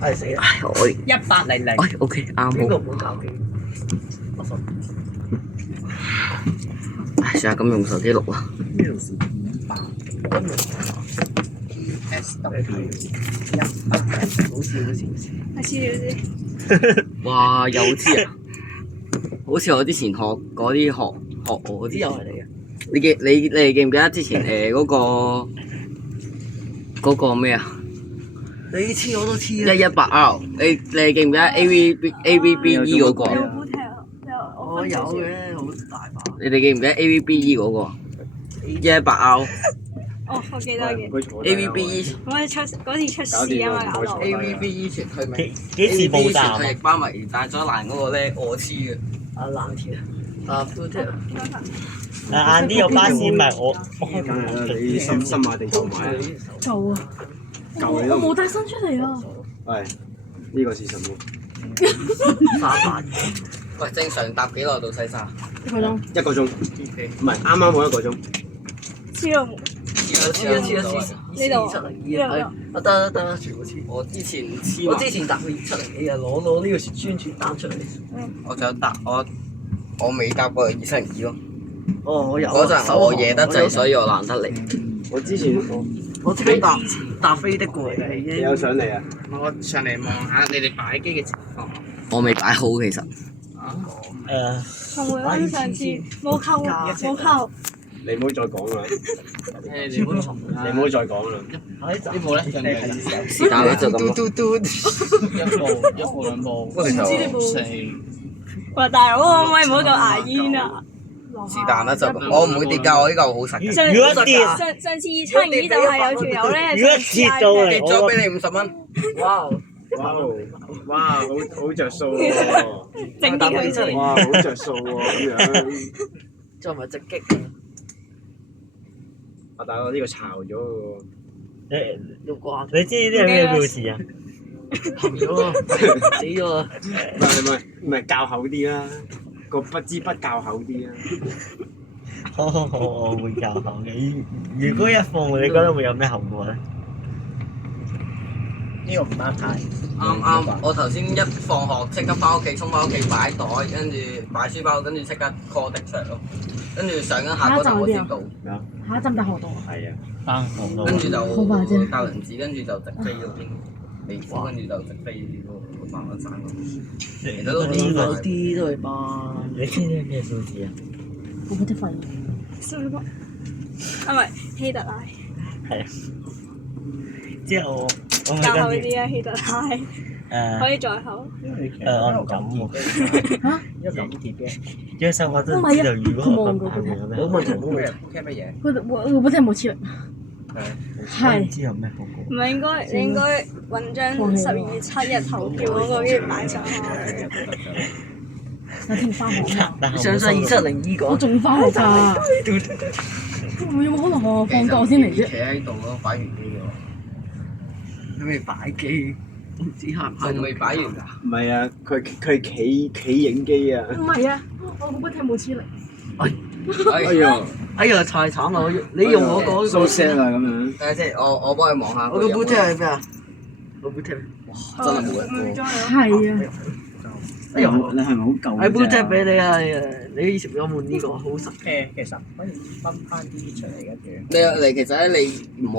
係死啦！我1800。OK 啱邊個好。唔好搞機？我信。算下咁用手機錄啦。呢度是哇，又知啊！好似我之前學嗰啲學我啲又係你嘅。你哋記唔記得之前嗰個咩啊？你黐我都黐啊118R，你記唔記得 AVBE 嗰個？我有嘅，好大把。你哋記唔記得 AVBE 嗰個？118R 哦，我記得嘅。 AVBE 嗰次出事啊嘛，搞到。 AVBE 全退名幾時報，AVBE 站啊？全退役班迷，但係咗爛嗰個咧我黐嘅。啊冷田啊，blue tip。晏啲有巴士唔係我開梗係啦，你深馬地購買啊？舊啊！舊你都唔我冇帶新出嚟啊！係呢個是什麼？ 300。喂，正常搭幾耐到西沙？一個鐘。一個鐘，唔係啱啱好一個鐘。黐到黐呢度702啊！係得，全部黐。我之前黐我埋之前搭過702啊，攞呢個宣傳單出嚟。我仲有搭我未搭過202咯。哦，我有。嗰陣我夜得滯，所以我懶得嚟。我之前我即刻搭飛的過嚟嘅已你經。有上嚟啊？我上嚟望下你哋擺機嘅情況。我未擺好其實。重回翻上次冇扣。你唔好再講啦，全部重。你唔好再講啦。呢部咧上嚟是但啦就咁咯。一部兩部四。喂，大佬可唔可以唔好做牙煙啊？是但啦就咁，我唔會跌㗎，我呢嚿好實嘅。如果跌，上次差二就係有條友咧，如果跌到跌嚟，咗俾你50蚊。哇！哇，好着數喎！整啲佢先。哇，好着數喎咁樣。再咪直擊。阿大佬呢個炒咗喎。要掛你知呢啲係咩故事啊？含咗咯，死咗啊！唔係較厚啲啦，個不知不較厚啲啦。好，我會教口嘅。如果一放，你覺得會有咩後果咧？呢個唔啱太。啱，我頭先一放學即刻翻屋企，衝翻屋企擺袋，跟住擺書包，跟住即刻 call 的出嚟咯。跟住上緊下嗰陣我先到，下一站大學度啊！係啊。翻學到。跟住就好快啫教人字，跟住就直飛嗰邊。美府跟住就直飛嗰個馬鞍山咯。其實都幾有快。啲都係吧。你知啲咩數字啊？我冇得廢。衰哥，啊唔係希特拉，係啊。之後我較後啲啊希特拉，可以再後。我唔敢喎。嚇？一咁貼嘅。張手我都知道，如果我發有咩？冇問題，冇問題。聽乜嘢？我不聽冇黐力。係。知有咩後果？唔係你應該揾張12月7日投票嗰個，跟住擺上去。有聽日翻學啊！上晒2702我講。仲翻學㗎。有冇可能我放假我先嚟啫？企喺度咯，擺完機喎。你未擺機，唔知慳唔慳仲未擺完㗎？唔係啊，佢係企影機啊。唔係啊，我個不聽冇黐力。哎呀，哎呀，太慘啦！你用我講，so sad 啊咁樣。等下先，我幫你望下。我個 boot 係咩啊？我 boot 真係冇人過。係啊。哎呀，你係咪好舊？喺 boot 俾你啊！你以前有冇呢個好實？其實可以分翻啲出嚟嘅嘅。你其實咧，你唔好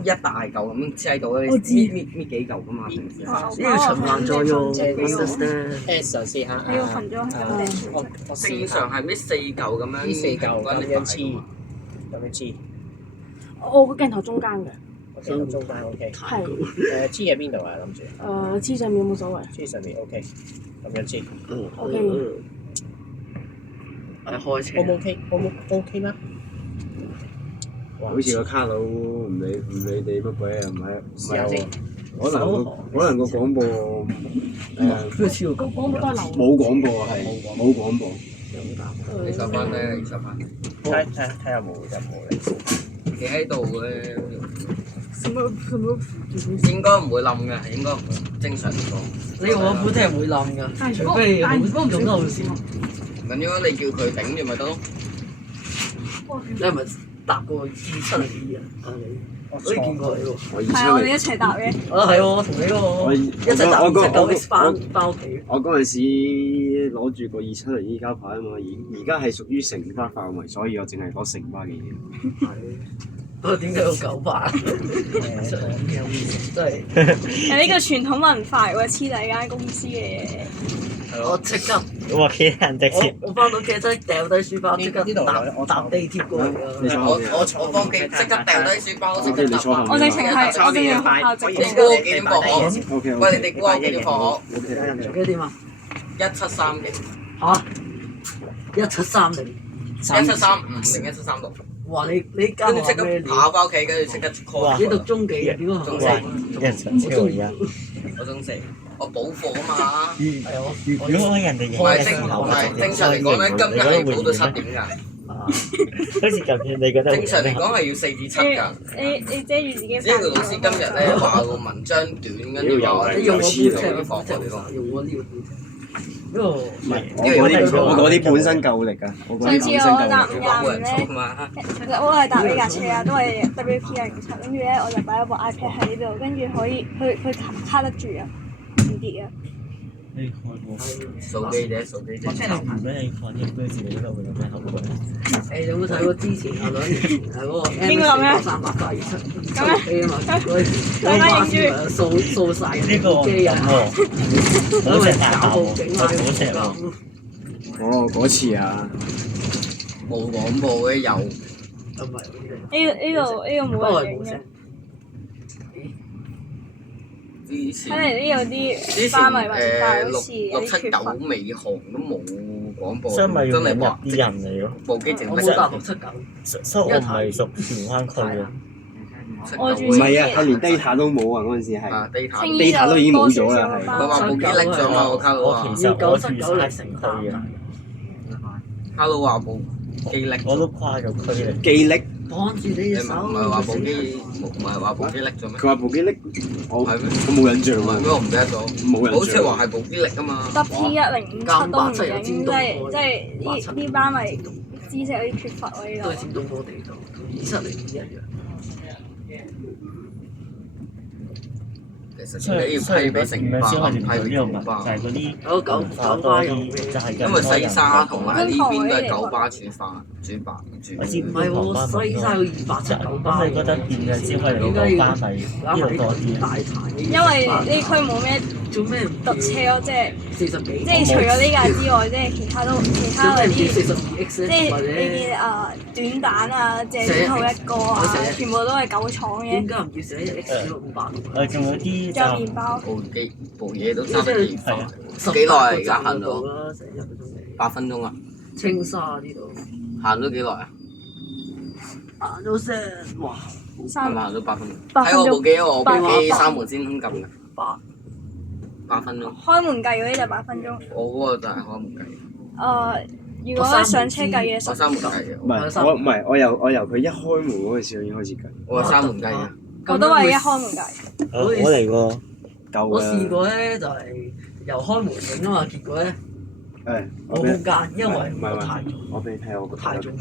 一大嚿咁樣黐喺度咧，你搣幾嚿噶嘛平時。呢個循環再用 understand。嘗試下。你要瞓咗喺度。我正常係搣4嚿咁樣，呢4嚿咁樣黐，我個鏡頭中間嘅。中間 OK。係。黐喺邊度啊？諗住。黐上面冇所謂。黐上面 OK，咁樣黐。 OK。係開車。O 唔 OK 咩？好似個卡佬唔理你乜鬼啊，唔係試下先。可能個廣播邊個超個廣播都係流。冇廣播啊，係冇廣播。你收翻咧，你收翻。睇下有冇嚟。企喺度咧，什麼應該唔會冧嘅，應該唔會正常嚟講。你用我 boot 係唔會冧㗎，除非好用得好少。唔緊要，你叫佢頂住咪得咯。你係咪搭過2702啊？我都見過你喎。我係啊，我哋一齊搭嘅。啊係喎，我同你喎，一齊搭279 X 翻屋企。我嗰陣時攞住個270 E 膠牌啊嘛，而家係屬於城巴範圍，所以我淨係攞城巴嘅嘢。係。不過點解要98？真係。係呢個傳統文化喎，黐第間公司嘅嘢。我即刻，哇！幾人直接，我翻到屋企真係掉低書包，即刻搭地鐵過嚟啊！我坐翻屋企即刻掉低書包，即刻搭翻。我直情係我直情學校直你嘅。估我幾點放學？ OK，喂，你哋估我幾點放學做幾點啊？ ？173幾？嚇？173定173.5定173.6？哇！你間跟住即學校咩年？刻跑翻屋企，跟住即刻 call。你讀中幾啊？點解學中校四？人神超而家。我中四，我補課啊嘛。如果人哋唔係正常嚟講咧，今日係補到7點㗎。好似近片你覺得？正常嚟講係要4至7㗎。你遮住自己。只係個老師今日咧話個文章短，跟住話你用我黐 Bluetooth 到放我哋咯。用我呢個 Bluetooth。呢個唔係我嗰啲本身夠力㗎，我嗰啲本身上次我搭夠力。冇人坐嘛。其實我係搭呢架車啊，都係 WP107，跟住咧我就擺咗部 iPad 喺呢度，跟住可以去卡得住啊，唔跌啊。你看過？手機啫，手機啫。唔俾你看，應該自己都會有咩後果？誒，你有冇睇過之前啊2年前係嗰個邊個咁樣 M300 827機啊嘛？大家影住掃曬呢個機啊！好石大搞爆報警好啊！石喎！哦，嗰次啊，冇廣播嘅有。唔係呢度冇人影嘅。之前睇嚟呢有啲花迷文化好似有啲缺乏。 679尾行都冇廣播，真係真係入啲人嚟咯。部機整得我冇搭679。所以我唔係屬荃灣區嘅。我住唔係啊，係連 data 都冇啊！嗰陣時係啊 data。 data 都已經冇咗啦，係。佢話部機拎咗嘛，個卡佬話。我其實我住晒城區嘅，卡佬話部機拎。我都跨咗區嚟。記憶，綁住你你唔隻手。係話部機，唔係話部機拎咗咩？佢話部機拎，我係咩？我冇印象啊唔係，咩我唔記得咗。冇印象。好似話係部機拎啊嘛。 WP1057都唔影，即係呢班咪知識有啲缺乏喎呢度。都係尖東波地道，270一樣。其實你要批俾城巴，唔批俾九巴。就係嗰啲有九巴用嘅。就係因為西沙同埋呢邊都係九巴煮飯、煮白、煮。我知唔係喎，西沙有279巴。咁你覺得點嘅消費嗰個巴係邊度多啲啊？因為呢區冇咩做咩唔特車咯，即係40幾？即係除咗呢架之外，即係其他嗰啲， 42X 即係呢啲短彈啊、借短號1個啊，全部都係九廠嘅。點解唔叫寫一 X 500？仲有啲仲有麵包。部嘢都揸得幾快。幾耐啊？而家行到8分鐘啊？青沙呢度行咗幾耐啊？行咗成哇係咪行咗8分鐘？ 8分鐘喺我部機，我部機閂門先通撳嘅。8分鐘。開門計嗰啲就8分鐘。我嗰個就係開門計。如果上車計嘅我閂門計嘅。唔係，我由佢一開門嗰陣時已經開始計。我係閂門計嘅。我都係一開門計。我嚟過，夠我試過咧，就係由開門影啊嘛，結果咧冇空間，因為唔係太重。我俾你睇我個太重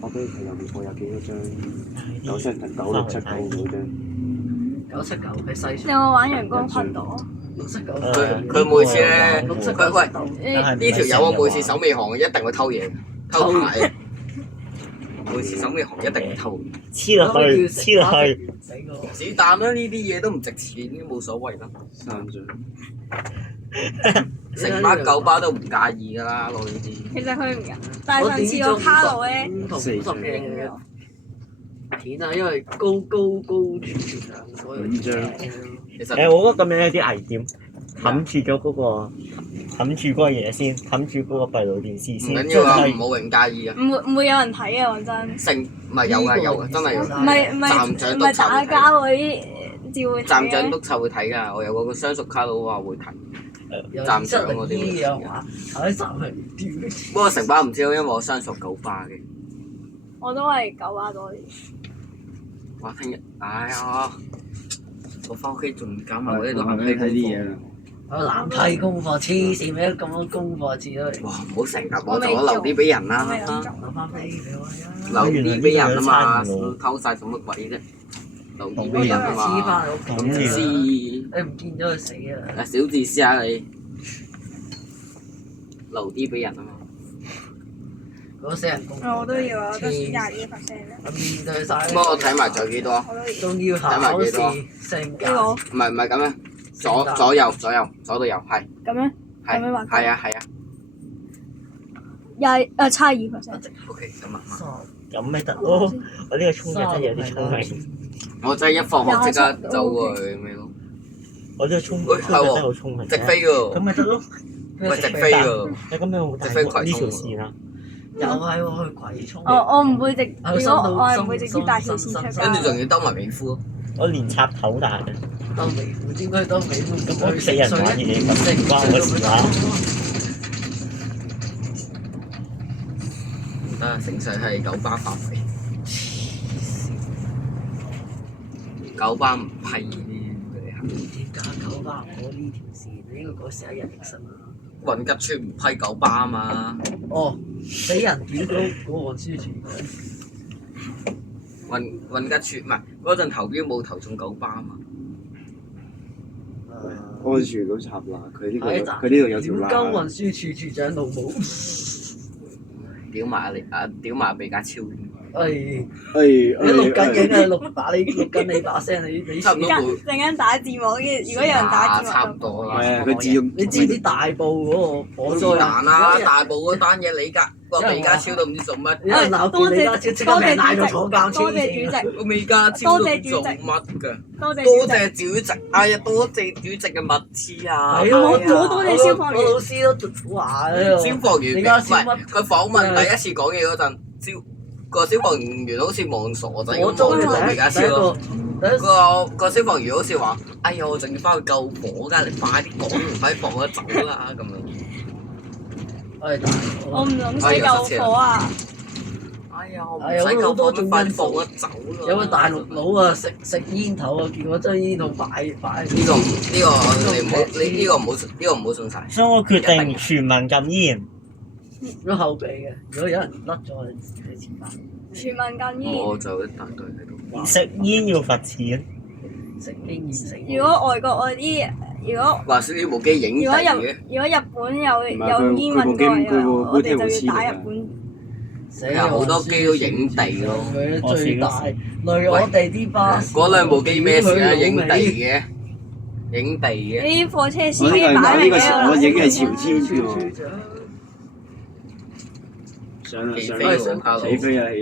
我俾你睇我有幾多張979嗰張。 979係細你有冇玩陽光群島？ 679。佢每次咧，佢喂但係呢條友啊，每次手尾行一定會偷嘢，偷牌。每次手尾行一定會偷。黐落去，黐落去。子彈啦，呢啲嘢都唔值錢，冇所謂啦。 3張。成巴九巴都唔介意㗎啦，攞呢啲。其實佢唔緊，但係上次個卡路咧， 50嘅片啊，因為高傳上所有5張。其實我覺得咁樣有啲危險，冚住咗嗰個嘢先，冚住嗰個閉路電視唔先。緊要啊，冇人介意啊。唔會有人睇啊！講真。成唔係有㗎，真係有。唔係打交嗰啲，照會睇站長督察會睇㗎，我有個相熟卡佬話會睇。站長嗰啲會睇。喺站係不過成巴唔知，因為我相熟九巴嘅。我都係九巴多啲。哇！聽日，哎呀，我翻屋企仲搞埋嗰啲我藍睇批啲嘢啦。有藍批功課，黐線咩咁多功課字都嚟。哇！唔好成日攞咗，留啲俾人啦。留翻飛俾我啊！留啲俾人啊嘛，偷晒做乜鬼啫？留啲俾人啊黐嘛。翻嚟屋企咁知你唔見咗佢死啊！小自私啊你，留啲俾人啊嘛。嗰死人工，我都要啊，我都係22%啦。面對晒。幫我睇埋仲有幾多啊？我都要。仲要考試性格。呢個唔係咁樣，左右左到右，係咁樣咁樣畫係啊。差2%。 OK， 咁啊，咁咪得咯。我呢個聰仔真係有啲聰明，我真係一放學即刻走過去咩咯？我呢個聰仔真係好聰明。直飛喎，咁咪得咯。喂直飛喎，你咁樣大過呢條線啊？又係喎，去葵涌。我唔會直，如果我係唔會直接大條線出街。跟住仲要兜埋尾褲，我連插頭大嘅，兜尾褲，點解兜尾褲？咁屋企人玩嘢咁唔關我事啦。啊，成世係九巴發肥，九巴唔批呢啲佢哋行。點解九巴過呢條線？你應該改寫人力身啊！運吉村唔批九巴啊嘛，哦，俾人屌到嗰個運輸處。運吉村唔係嗰陣投標冇投中九巴啊嘛。安全都插罅，佢呢度有條屌鳩罅。運輸處處長老母。屌埋屌埋李家超，你錄緊影啊，錄緊你把聲，你差唔多冇陣間打字幕，跟住如果有人打字幕差唔多啦。係啊，佢自用。你知唔知大埔嗰個火是災但啦，大埔嗰單嘢李家超都唔知做乜，有人鬧叫李家超，即刻俾人拉到坐監多謝主席，個李家超都唔做乜㗎。多謝多主席。謝主席，哎呀，多謝主席嘅物資啊！係啊，我多謝消防員我老師都話消防員唔李家超係乜佢訪問第一次講嘢嗰陣，個消防員好似望傻仔我咁望住李家超咯。第一個消防員好似話：哎呀，我仲要翻去救火㗎，你快啲講，快啲放我走啦咁樣。喂，大佬我唔諗使救火啊！哎呀，我唔使救火，快啲放我走啦！有個大陸佬啊，食煙頭啊，見我張煙筒擺。呢個你唔好，你呢個唔好信晒。所以我決定全民禁煙。咗後備嘅，如果有人甩咗，你錢包。全民禁煙。我就一大堆喺度。食煙要罰錢。食經驗食。如果外國嗰啲，如果話說呢部機影如果地嘅，日本有唔係煙運過嚟嘅，我哋就要打日本。有好多機都影地咯。佢最大累我哋啲巴士。嗰兩部機咩事啊？影地嘅，影地嘅。呢啲貨車司我機擺明喺度我影嘅係朝朝天天喎。上啦上起飛啦！喎，起飛啊起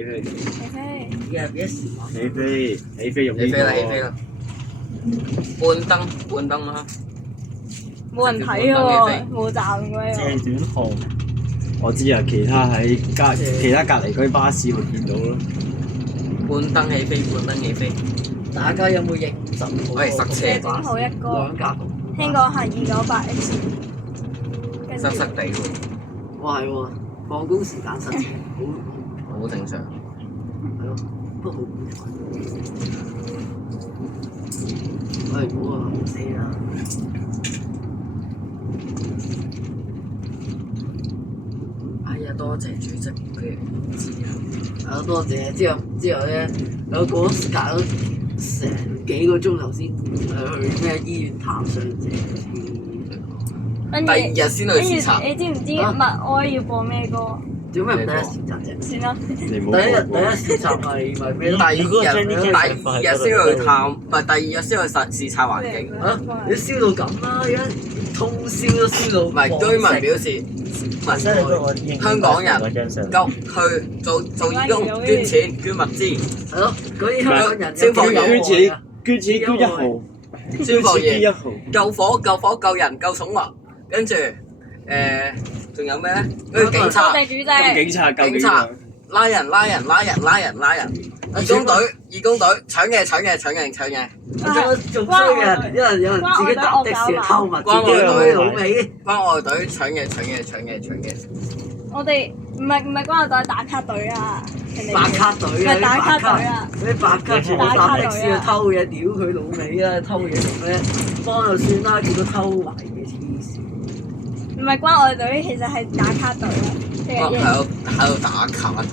飛！起飛用呢起飛啦起飛個。啦！半燈啦，冇人睇喎，冇站嘅借喎。短號。我知啊，其他隔離區巴士會見到咯。半燈起飛，半燈起飛。大家有冇認真？喂塞車借短號一個，兩格。聽講係298X。濕濕地喎，哇係喎，放工時間塞車，好正常。係咯，不過好喂，唔好啊，死啦！哎呀，多謝主席嘅唔知啊！多謝之後咧，有個隔咗成幾個鐘頭先去咩醫院探傷者。跟第二住日先去視察，你知唔知默哀要播咩歌？做咩唔第一視察啫？算啦，你唔好第一視察咪咩咯？第二日先去探，唔係第二日先去視察環境。啊！你燒到咁啦，而家通宵都燒到。唔係居民表示，唔係香港人夠去做義工，捐錢捐物資。係咯，嗰啲香港人消防員捐錢捐1毫，消防員1毫。救火救人救寵物，跟住仲有咩咧？跟住警多察謝主席。警察拉人，義工隊搶嘢。仲衰嘅，有人自己搭的士偷物，自己去老尾。關愛隊搶嘢。我哋唔係關愛隊，打卡隊啊！白卡隊啊！唔係打卡隊啊！嗰啲白卡全部搭的士去偷嘢，屌佢老味啊！偷嘢做咩？幫就算啦，結果偷埋嘅黐線。唔係關愛隊，其實係打卡隊啊！喺度打卡，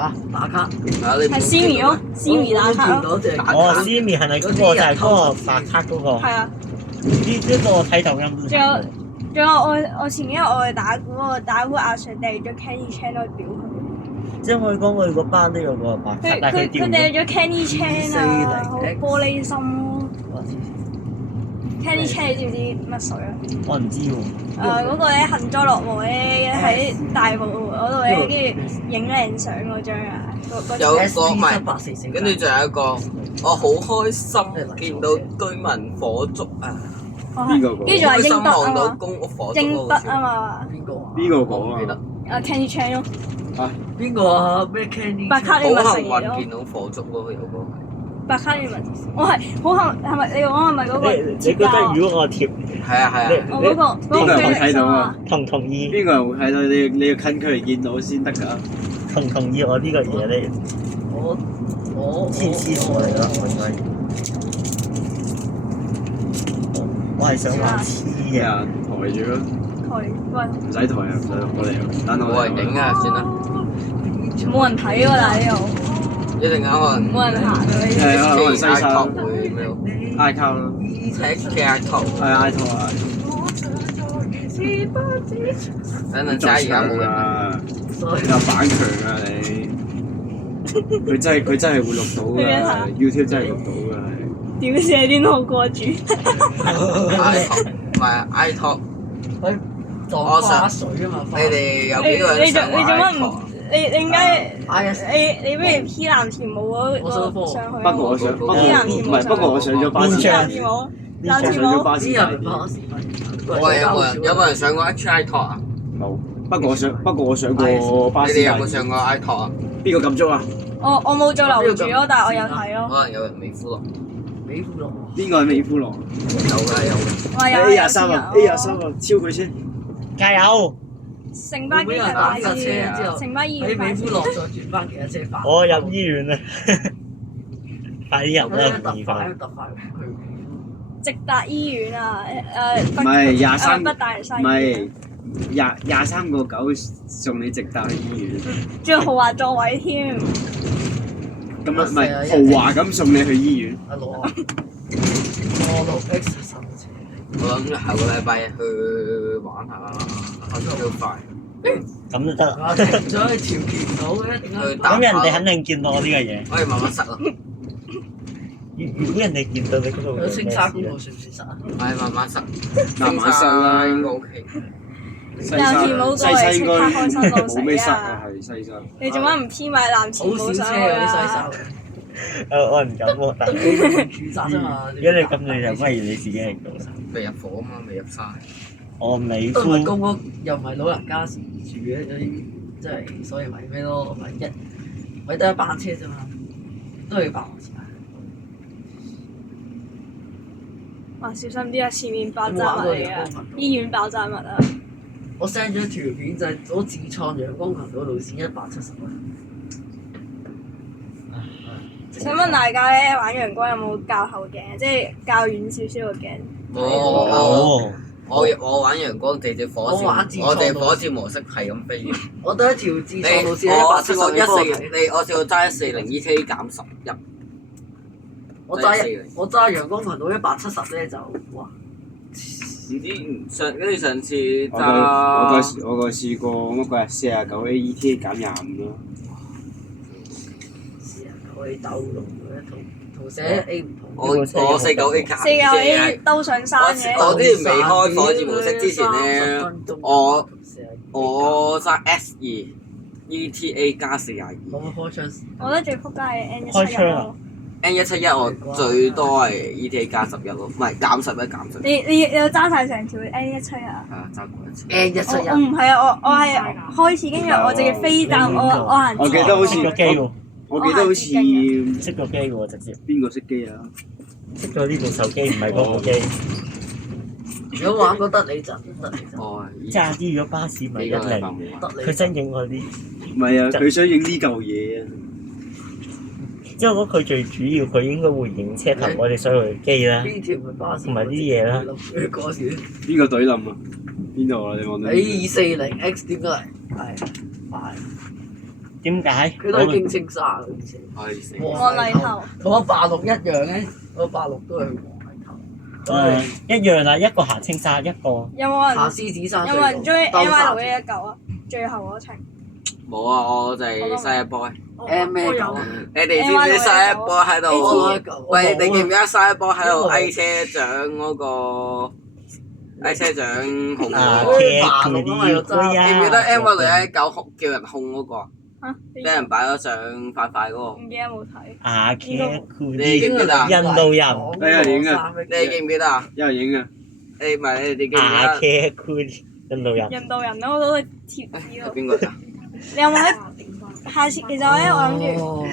嚇打卡。係啊，你係 Simi 咯，Simi 打卡咯。我見到隻哦，Simi 係咪嗰個就係嗰個白卡嗰個？係啊，呢個我睇抖音都睇過。仲有我前幾日我去打鼓，我打鼓阿 Sir 掟咗 Candy Chan 去屌佢。即係我講我哋個班都有個白卡，但係佢掉佢掟咗 Candy Chan 啊，好玻璃心咯。我知 Candy Chan 你知唔知乜水啊？我唔知喎。嗰個咧幸災樂禍咧喺大埔嗰度咧，跟住影靚相嗰張啊，有個唔 SP784 係，跟住仲有一個，我好開心見到居民火燭啊！邊個講？跟住仲有開心英德啊望到嘛，公屋火英德燭嗰個啊嘛，邊個啊？邊個我講啊唔記得？。Candy Chan 咯，邊個啊？咩 Candy？白卡你咪好成日咯幸運見，到火燭咯，有個。白卡你咪，我係好幸係咪？你講係咪嗰個你覺得如果我貼，係啊係啊。我嗰個邊個人會睇到啊？同唔同意？邊個人會睇到？你要近距離見到先得㗎。同唔同意我呢個嘢咧？我黐線嚟啦，我應該。我係想話黐嘅。啊，抬住咯，佢喂唔使抬啊，唔使我嚟，等我冇人影啊，算啦，冇人睇喎，但係呢度一陣間可能冇人行喎呢係啊，可能西 I 餐 top 會咩咯 I 卡咯， ？Take I top，係 I 托啊，等陣齋而家冇人。啊，所以有版權啊你，佢真係會錄到㗎，YouTube 真係錄到㗎係。度，屌射啲好過住， I top 唔係 I top，佢撞花水啊嘛。你哋有幾個人上過你做 I 乜唔 top？你點解？ IS 你不如 P 男跳舞嗰個上去。不過我想，不過 P 男跳舞唔係，不過我上咗巴士， P 男跳舞，男上跳舞。咗巴士啲人巴士喂，有冇人上過 I top 啊？冇。不過我上過巴士。你哋有冇上過 I top 啊？邊個撳鐘啊？我冇做樓主咯，但係我有睇咯。可能有人美孚咯，美富樂邊個係美孚羅有㗎有㗎。我有？A23啊，A23啊，超佢先。加油！成班幾台巴士，成班醫喺院巴士。美孚樂再轉翻其他車翻。我入醫院啦，快啲入啦，特唔快。特快去。直達醫院啊！唔係23北大嶼山唔係23個9送你直達去醫院，仲有豪華座位添。咁啊唔係豪華咁送你去醫院。阿羅啊，我攞 X 新車。我諗下個禮拜去玩下，開車都快。咁就得啦。我停咗喺條橋度嘅，點解？咁人哋肯定見到我呢個嘢。可以慢慢塞咯，如果人哋見到你嗰度，喺青沙公路算唔算塞啊？係慢慢塞，慢慢塞啦應該 OK。西山藍田冇過嚟即刻開心到冇咩塞死啊，啊！係西山。你做乜唔 P 埋藍田好少冇上去車嗰啲西啊沙？我唔敢喎，但係住宅啫嘛。如果你咁，你就不如你自己嚟做。未入伙啊嘛，未入晒。我美都孚唔係公屋，又唔係老人家住嘅嗰啲，即係所以咪咩咯，咪得一班車啫嘛，都係8毫錢。哇！小心啲啊！前面爆炸物嚟啊！醫院爆炸物啊！我 send 咗條片就係我自創陽光群島路線170蚊。想問大家咧，玩陽光有冇較後鏡？即係較遠少少嘅鏡。哦，我玩陽光地隻火我玩自箭，創我哋火箭模式係咁飛嘅。我得一條自你創路線我試過170我試過揸140 EK 減11。我揸陽光群島170咧就哇！唔知上次我揸個試過乜鬼啊49 AET 減25咯。我哋鬥龍同寫 A 唔同。我49 A 卡四嚿 A 兜上山嘅。我之前未開火箭模式之前咧，我揸 S2 ETA 加42。我開槍。我覺得最撲街係開槍 N171 啊咯。N171我最多係 ETA 加11咯，唔係減11減11。你有揸晒成條 N171啊？係啊，揸過一次。我唔係啊！我係開始跟住我直接飛站，我行我記得好似熄咗機喎，我記得好似熄咗機喎，直接邊個熄機啊？熄咗呢部手機，唔係嗰部機。如果玩覺得你就得你就哦，揸啲如果巴士咪一零，得佢你真影我啲。唔係啊，佢想影呢嚿嘢啊！之後佢最主要，佢應該會影車頭我哋所有嘅機啦。邊條咪巴士同埋啲嘢啦嗰時邊個隊冧啊？邊度啊？你望到？ A240X 點解係快？點解？佢都係經青沙嘅以前。可以死。黃泥頭，同我八六一樣咧，我八六都係黃泥頭。一樣啦，一個行青沙，一個有冇人爬獅子山。有冇人中意 M 六一九啊？最後嗰程。冇啊，我就係西一 boy。 M 咩九？你哋知唔知西一 boy 喺度？喂，你記唔記得西一 boy 喺度嗌車長嗰個？嗌車長控啊嗰個？騎住啲龜啊！記唔記得 M109叫人控嗰個？嚇？俾人擺咗上快快嗰個。唔記得冇睇。啊騎住你記唔記得啊？印度人你記唔記得啊？有人影啊！誒唔係，你記唔記啊得？騎住印度人。印度人咯，我都會貼紙係咯。邊個㗎？你有冇喺？下次其實咧，我諗住。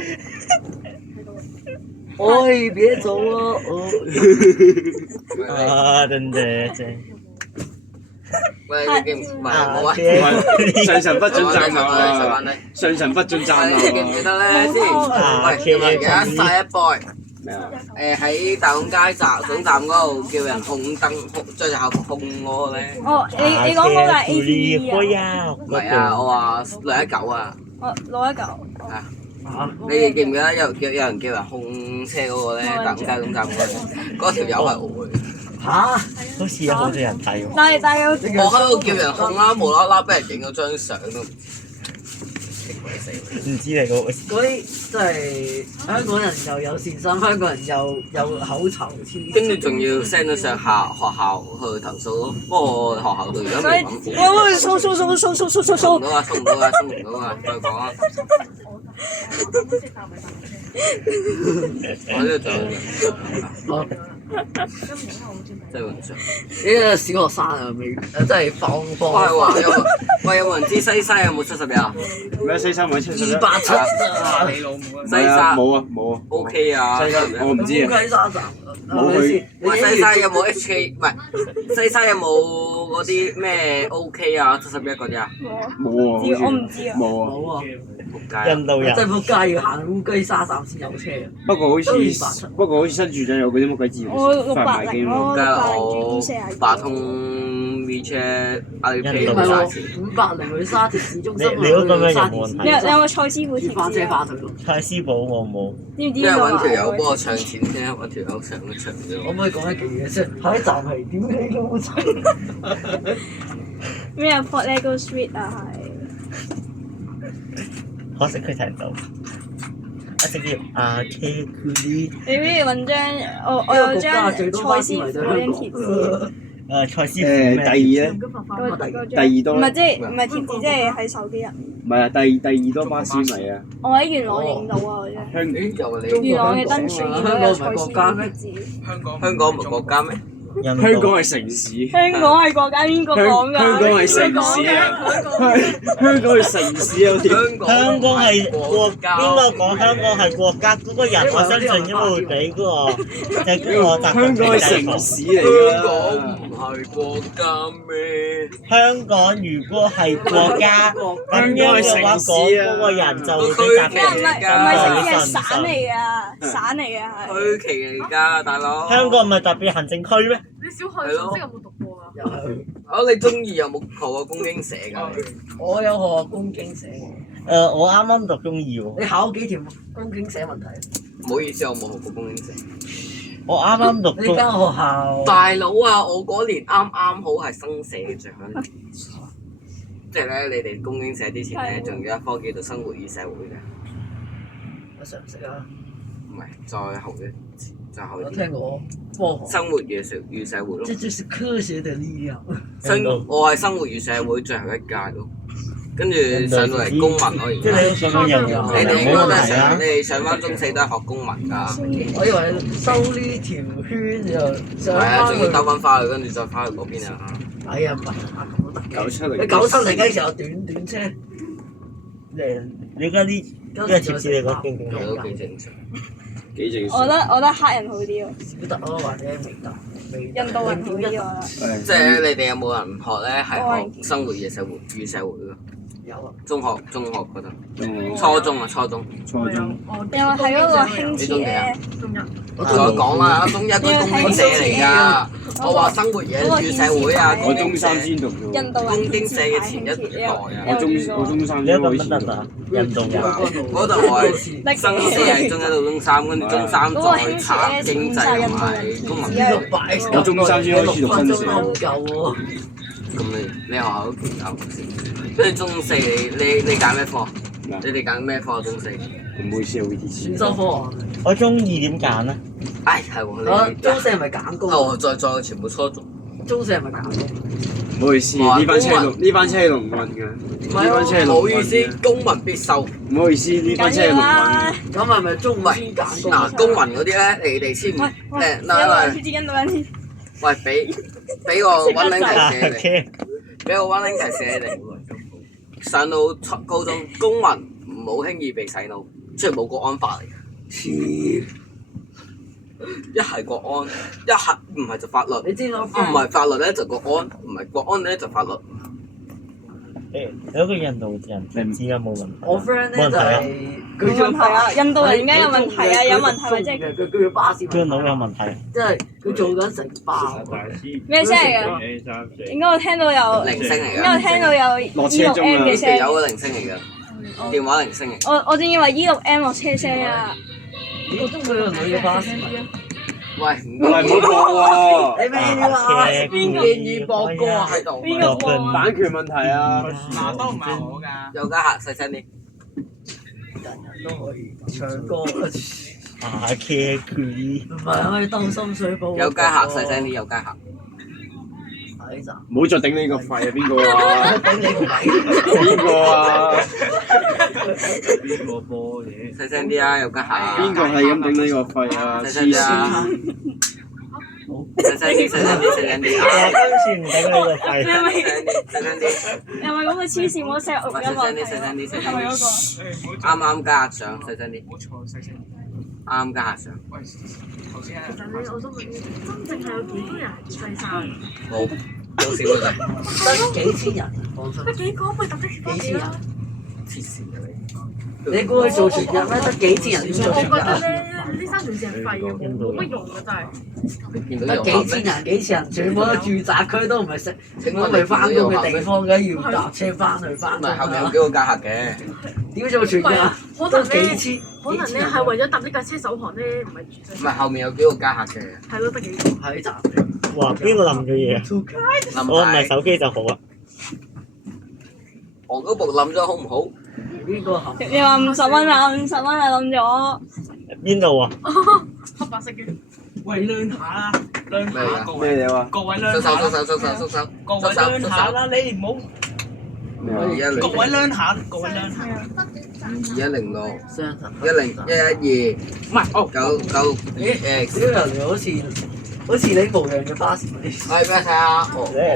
喂，別走啊！啊，真嘅真。喂，你記唔係冇啊？上神不准讚上啊！翻嚟。上神不准讚啊！你記唔記得咧先？喂，記唔記得西一 boy？咩啊？喺大孔街總站嗰度叫人控燈，最後控嗰個咧。哦，你講嗰個係 ATV 啊？唔係啊，我話619啊。哦，619。你記唔記得有人叫人控車嗰個咧？大孔街總站嗰條友係我嚟。嚇！好似有好多人睇喎。但有我喺度叫人控啦，無啦啦俾人影咗張相都唔唔知你嗰個嗰啲真係香港人又有善心，香港人又有口臭黐。跟住仲要 send 咗上學校去投訴咯。不過我學校度而家所以未揾過。喂，掃送唔到啊！送唔到啊！送唔到啊！再講啊！我呢度仲有真係雲上。呢個小學生啊，未真係放喂放話有冇人知西沙有冇71啊？咩西沙咪71？ 270啊！西沙冇啊冇啊。 OK 啊！西沙我唔知啊。烏雞沙站冇去喂，西沙有冇 HK？唔係西沙有冇嗰啲咩 OK 啊？71嗰啲啊？冇啊，我唔知啊。冇啊。冇啊！仆街！印度人。真係仆街，要行烏雞沙站先有車。不過好似新住仔有嗰啲乜鬼字我680機咯，仆街680 G 我42。八通 WeChat 阿里唔 Pay 係唔晒錢。喎，580去沙田市中心你都咁樣沙田有冇問題你有冇蔡師傅貼貼花車紙啊？花腿咯。蔡師寶我冇。知唔知因為邊個揾條友幫我啊？唱錢先，揾條友上咗場可啫。唔可以講一句嘢先？下一站係點起老襯？咩啊 Port Lego Street 啊可惜佢睇唔到。一直叫啊騎住啲係，你不如揾張我有張蔡師傅嗰張貼紙。蔡師傅誒第二咧，嗰第二多唔係即係唔係貼紙，即係喺手機入面。唔係啊，第二多巴士咪啊，我喺元朗影到啊嗰張。香又你元朗嘅燈柱見到有蔡師傅貼紙。香港唔係國家咩？香香港係城市，香港係國家邊個講㗎？香港係城市啊，香港係城市啊，香港係國家，邊個講香港係國家？嗰個人我相信因為會俾嗰個就係嗰個習香港係城市嚟香港㗎。唔係國家咩？香港如果係國家，咁樣嘅話，講嗰個人就會俾習咩唔係唔係城市係省省嚟㗎，省嚟㗎係。區旗嚟㗎，大佬。香港唔係特別行政區咩？你小學常識有冇讀過啊？又係啊！你中意有冇學過公經社㗎？我有學公經社喎。我啱啱讀中二喎。你考幾條公經社問題？唔好意思，我冇學過公經社。我啱啱讀中呢間學校大佬啊！我嗰年啱啱好係生社嘅最後一年，即係咧，你哋公經社之前咧，仲有一科叫做生活與社會嘅，我常識啊，唔係再後嘅，再後我啲。聽過科學，生活與社會咯這，就是科學的力量。我係生活與社會最後一屆咯，跟住上到嚟公民咯，而即係你家。都想講人你哋應該冇都係問題啊上，你。哋上翻中四都係學公民㗎。我以為收呢條圈又上係啊，翻去。仲要兜翻返去，跟住再翻去嗰邊啊！哎呀，唔係啊，咁都得嘅。 97你97年嘅時候短車，你而家啲呢個貼紙你覺得經典我係都幾正常。幾正我覺得黑人好啲喎，小德咯，或者未得，印度人好啲我覺得。即係你哋有冇人學咧係學生活與社會咯？有啊，中學嗰陣，哦初中啊，初中。初中。又係嗰個輕鐵咧，中一。我同佢講啦，中一居公經社嚟㗎。我話生活嘢與社會啊，我中三先讀啫喎。印度人公經社嘅前一代啊。我中三你一個先開始乜得啊？印度人。嗰度我係生四係中一到中三，跟住中三再查經濟同埋公民。我中三先開始讀新社。唔夠喎。咁你學校都夠先。跟住中四你揀咩科？你哋揀咩科？中四？唔好意思啊，VTC。選修科啊。我中二點揀咧？唉，係喎，啊，你中四係咪揀工？哦，再全部初中。中四係咪揀工？唔好意思，呢班車龍唔運嘅。呢班車龍唔好意思，公民必修。唔好意思，呢班車龍唔運。咁係咪中五先揀工？嗱，公民嗰啲咧，你哋先喂誒印度人貼住印度人貼。喂，俾個溫馨提示你哋， OK。俾個溫馨提示你哋。上到高中，公民唔好輕易被洗腦，雖然冇國安法嚟嘅。一係國安，一係唔係就法律。你知唔知我唔係法律咧就國安，唔係國安咧就法律。誒，有一個印度人，你唔知有冇問題？我 friend 咧就冇問題啊。係冇問題啊，印度人點解有問題啊？有問題咪即係佢叫巴士個腦有問題。即係佢做緊成包。咩聲嚟㗎？應該我聽到有鈴聲嚟應該我㗎，聽到有 E6M 嘅聲。有個鈴聲嚟㗎，電話鈴聲嚟。我仲以為 E6M 落車聲啊！我中佢個女嘅巴士。喂，唔喂，唔好播喎！你咩料啊？建議播歌喺度。邊個播啊？版權問題啊！嗱都唔係我㗎。有家客細聲啲。人人都可以唱歌。打茄佢。唔係可以兜深水埗。有家客細聲啲，有家客。睇咋？唔好再頂你個肺啊！邊個啊？頂你個肺！邊個啊？邊個播嘢？細聲啲啊，有家客。邊個係咁頂你個肺啊？細聲啲啊！細聲啲，細聲啲，細聲啲。我跟住唔頂你個肺。細聲啲，細聲啲。係咪嗰個黐線嗰 set 錄音問題啊？係咪嗰個？啱啱加上，細聲啲。唔好嘈，細聲。啱加上。喂，頭先其實你我想問你，真正係有幾多人西山？冇，好少嘅啫。得幾千人，放心。得幾個咪搭的士翻嚟啦。黐線嘅你。你估佢做全日咩？得幾千人點做我覺全日啊？得咧，呢三條線係廢嘅，冇乜用嘅真係。見到得有幾千人，幾千人，全部都住宅區，都唔係食，都唔係翻工嘅地方嘅，要搭車翻去翻唔係後面有幾個家客嘅。點做全日啊？可都能咧，幾千，可能咧係為咗搭呢架車首航咧，唔係住西唔係後面有幾個家客嘅。係咯，得幾個。喺站。哇！邊個冧咗嘢啊？我唔係手機就好啊。我嗰部冧咗好唔好？邊個含？你話50蚊啊，50蚊啊冧咗。邊度啊？黑白色嘅。喂，孏下啦，孏咩㗎下各位，咩料啊？各位收孏下啦，手收手收手收手各位收手收手。孏下啦，你唔好，咩啊？各位孏下，各位孏下。 2106雙層。 10112唔係，哦， 996X。呢人好似你模樣嘅巴士。係咩睇下？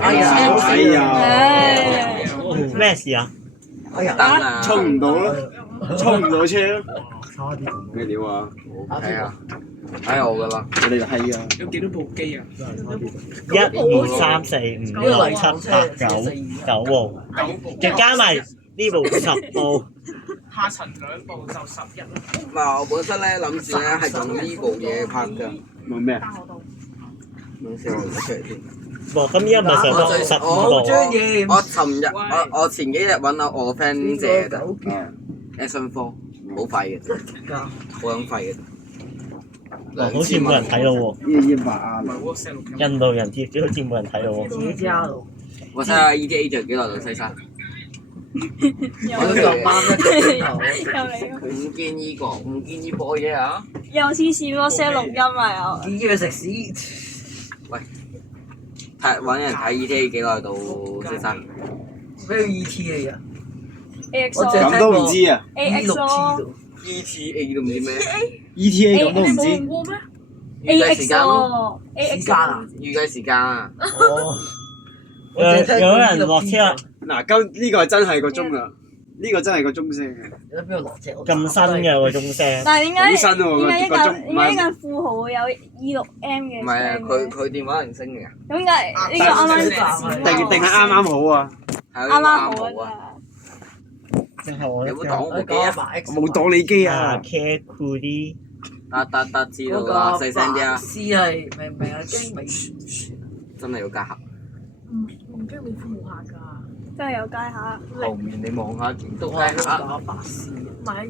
哎呀！哎呀！唉，咩事啊？哎呀！燈啊！衝唔到咯，衝唔到車咯。咩料啊？係啊，睇我㗎啦。我哋就係啊！有幾多部機啊？ 1、2、3、4、5、6、7、8、9部，九部，再加埋呢部10部。下層兩部就11啦。唔係我本身咧諗住咧係用呢部嘢拍㗎，冇咩啊？等先我攞出嚟先。哇！咁依家咪上咗15好部。專業。我前幾日揾到我 friend 借嘅啊！ Action 4，好廢嘅，好撚廢嘅。好似冇人睇到喎。100啊！唔係 WhatsApp 錄音。印度人貼咗好似冇人睇到喎。自己家咯。我睇下 ETA 仲有幾耐到西山？我都上班一個鐘頭。又嚟咯，唔建議個，唔建議播嘢啊！又黐線 WhatsApp 錄音啊又。建議佢食屎。揾人睇 ETA 幾耐到西山？咩 ET 嚟㗎？ AX 我淨係咁都唔知啊 AX 6咯 T 度。 ETA 都唔知咩？ ！ETA 咁都唔知。冇過咩？預計時 AX 間咯，咯時間啊？預計時間啊！哦。有人落車啦，嗱，今呢個係真係個鐘啊！呢個真係個鐘聲嘅，你喺邊度落車？咁新嘅個鐘聲。但係點解好新喎點解個鐘點解呢間富豪會有 E6M 嘅聲唔係啊，嘅？佢電話鈴聲嚟㗎，點解呢個啱啱定係啱啱好啊！係啱啱好好啊！啊！正係我你冇擋我部機啊！講阿爸 X 我冇擋你機啊啊！ ，care 酷啲，得知道嗰個啦，細聲啲啊！ C 係明唔明啊？經美真係要加客。唔驚你負下㗎。真係有街下。後面你望下都我加客。係講阿爸 C。唔係，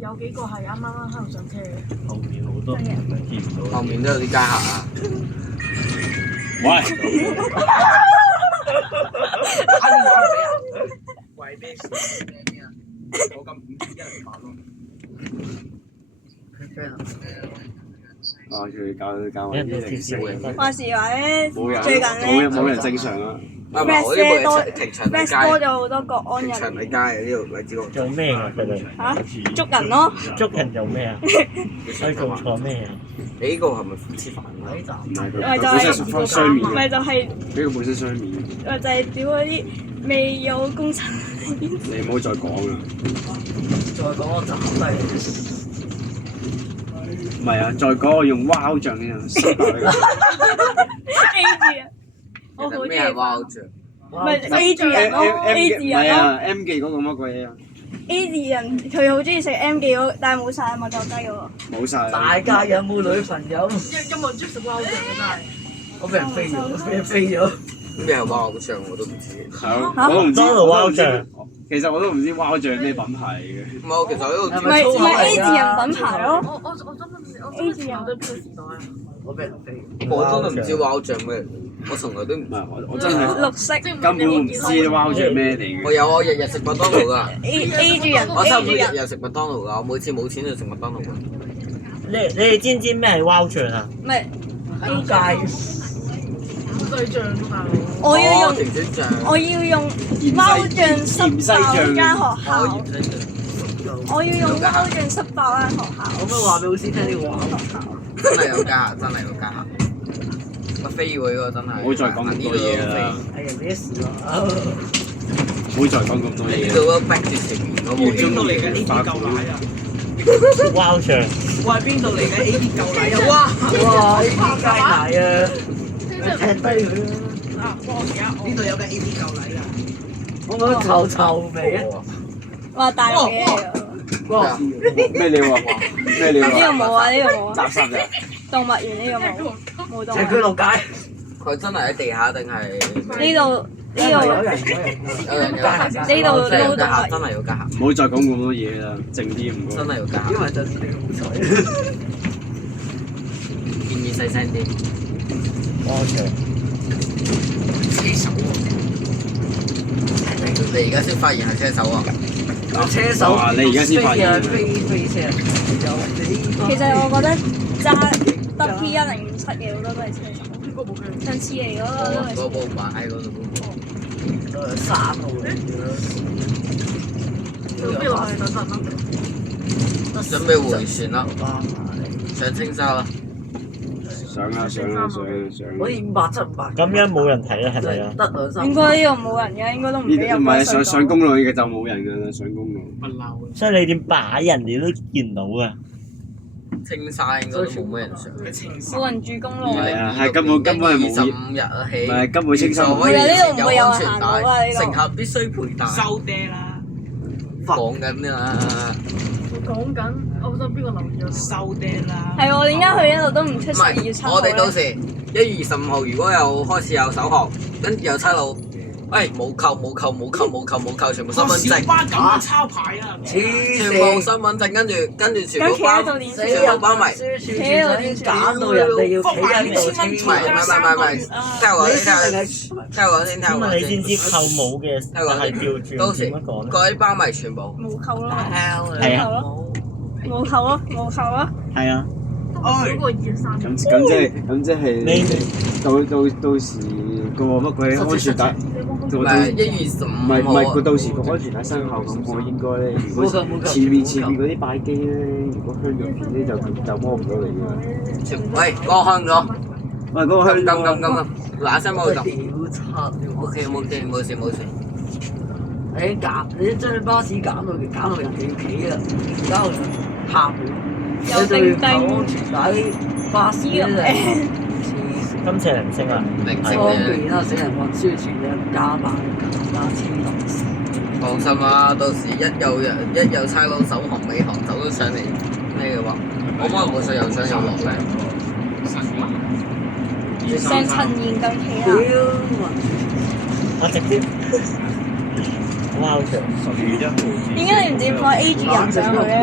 有幾個係啱喺度上車嘅。後面好多見唔到。後面都有啲加客啊！喂，打電話俾人，為咩事？咩啊？我咁5-1-8咯。啊，佢教我人哋啲零食接嘅。話時話咧，冇人最近咧冇人正常啊！唔係我呢部係停長，Max 街，多咗好多國安停長人街嘅呢度荔枝角。做咩啊？佢哋嚇捉人咯，捉人做咩啊？佢做錯咩啊？你呢個係咪黐飯啊？呢集唔係佢咪就本身係雙面嘅，咪就係呢個本身雙面。咪就係屌嗰啲未有功臣你唔好再講啦！再講個集都係唔係啊，再講我用 wow 醬呢樣撕爆你個 A 字啊，我好中意咩係發撈醬？咪 A 字人咯 ，A 字唔係人咯啊，M 記嗰個乜鬼嘢啊？ ，A 字人佢好中意食 M 記嗰，但係冇晒啊嘛，舊雞嗰個。冇晒啦！大家有冇女朋友？有冇人中意食撈醬嘅真係？我俾人飛咗，俾人飛咗。咩係撈醬我都唔知。係咯，我都唔知。麥當勞 wow 醬其實我都唔知 wow 醬咩品牌嚟嘅。唔係，我其實喺度係知咪粗口嚟㗎 A 字人品牌咯我真係唔知我對邊個時代啊？我俾人飛。我真係唔知撈醬咩嚟，我從來都唔唔。係我真係綠色根本唔知 wow 醬咩嚟嘅。我有我日日食麥當勞㗎， A 字人我差唔 A 多字人，日日食麥當勞㗎，我每次冇錢就食麥當勞㗎。你哋知唔知咩係 wow 醬啊？唔係喺街。好對醬㗎大佬。我要用甜酸醬。我要用貓醬濕爆間學我校鹽，水醬。我要用貓醬濕爆間學校。可唔可以話俾老師聽呢個話？真係有加，真係有加。我飛喎呢個真係。唔好再講咁多嘢啦！係人哋嘅事啊！唔好再講咁多嘢呢度。都逼住食麵嗰部邊度嚟嘅 A B 舊奶啊？ wow 醬我係邊度嚟嘅 A B 舊奶啊？哇！哇！呢啲雞奶啊！踢低佢啦！啊，呢度有間 A B 舊奶啊！我覺得臭味啊！話大陸嘢嚟㗎。關我事咩料啊？咩料呢個冇啊，呢個冇啊。雜濕咋？動物園呢個冇，冇動物社區園。落街。佢真係喺地下定係？呢度呢度有人有加呢度真係有加呢度真係有加唔好再講咁多嘢啦，靜啲唔該。真係有加因為就係你好彩。建議細聲啲。 wow 醬車手喎，你而家先發現係車手啊？車手哇你而家先發現飛車，又飛。其實我覺得揸得 P1057嘅好多都係車手，上次嚟嗰個都係車嗰部擺喺嗰度。3號嚟嘅。要邊度去等陣啦？準備回旋啦，上青沙啦。上啦上啦上啦上啦！好似500、700。咁樣冇人睇啦，係咪啊？得兩三。應該呢度冇人嘅，應該都唔呢俾入啲唔係嗰上公路嘅就冇人㗎啦，上公路。不嬲嘅。所以你點擺人哋都見到啊？青沙應該都冇咩人上。佢情冇人住公路係嘅。啊係根本係冇25日啊起。唔係根本清新可以係啊呢度唔有會有人安全行到啊帶，呢度乘客必須佩戴。收爹啦！講緊啦，講緊，我想邊個留意我哋？收爹啦！係喎，點解佢一路都唔出唔12月7係，號我哋到咧？時1月25號如果有開始有首航，跟住有差佬，冇扣，全部身份證，個小巴咁樣抄牌啊！黐全部線。身份證，跟住全部咁企喺度包，點死全部包埋。輸處揀到人哋要企喺度黐唔係，聽我講先，聽我講先，聽咁啊，我講先。你先知扣帽嘅就係調轉到時點樣講咧？嗰啲包埋全部。冇扣咯，係啊冇扣咯，冇扣咯。係啊，哎嗰個2-3日。咁即係你到時個乜鬼安全帶，唔係1月15唔係號。佢到時個安全帶生效咁，我應該咧，如果前面嗰啲拜機咧，如果香咗片咧就摸唔到你㗎啦。喂，嗰個香咗，喂，嗰個香咁，嗱聲幫佢撳。屌柒！ OK，冇事。你將啲巴士減到人哋要企啊，搞到行唔到。又定定安全帶啲巴士咧就黐線。今次係零星啊，零星方嘅。便啦，死人運輸處嘅加慢加黐落線。放心啦，到時一有差佬首航尾航走咗上嚟咩嘅話，我可能會上又上又落咧。成陳年咁企屌啊！我直接，哇好長，點解你唔直接放 A G 人上去咧？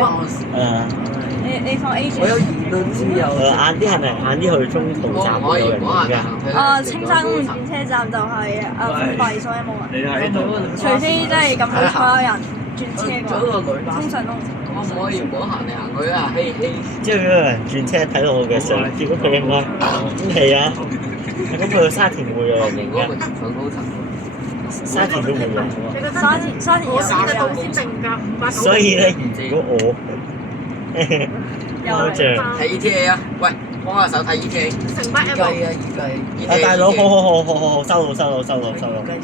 你放 A G 我有言論自由。晏啲係咪晏啲去中途站嗰度有人㗎？啊，青山公園轉車站就係封閉，所以冇人。你喺度，除非真係咁好彩有人轉車嘅話，做一個女巴通常都唔可唔可以唔好行嚟行去啊？嘿嘿，之後有人轉車睇到我嘅相，結果佢應該恭喜啊！咁去到沙田會有人影嘅，如果咪上高層。沙田都會有。沙田有我先定價590。所以咧，如果我好像睇 ETA 啊！喂，幫下手睇 ETA。成班 M 計啊，預計。啊大佬，好，收到。計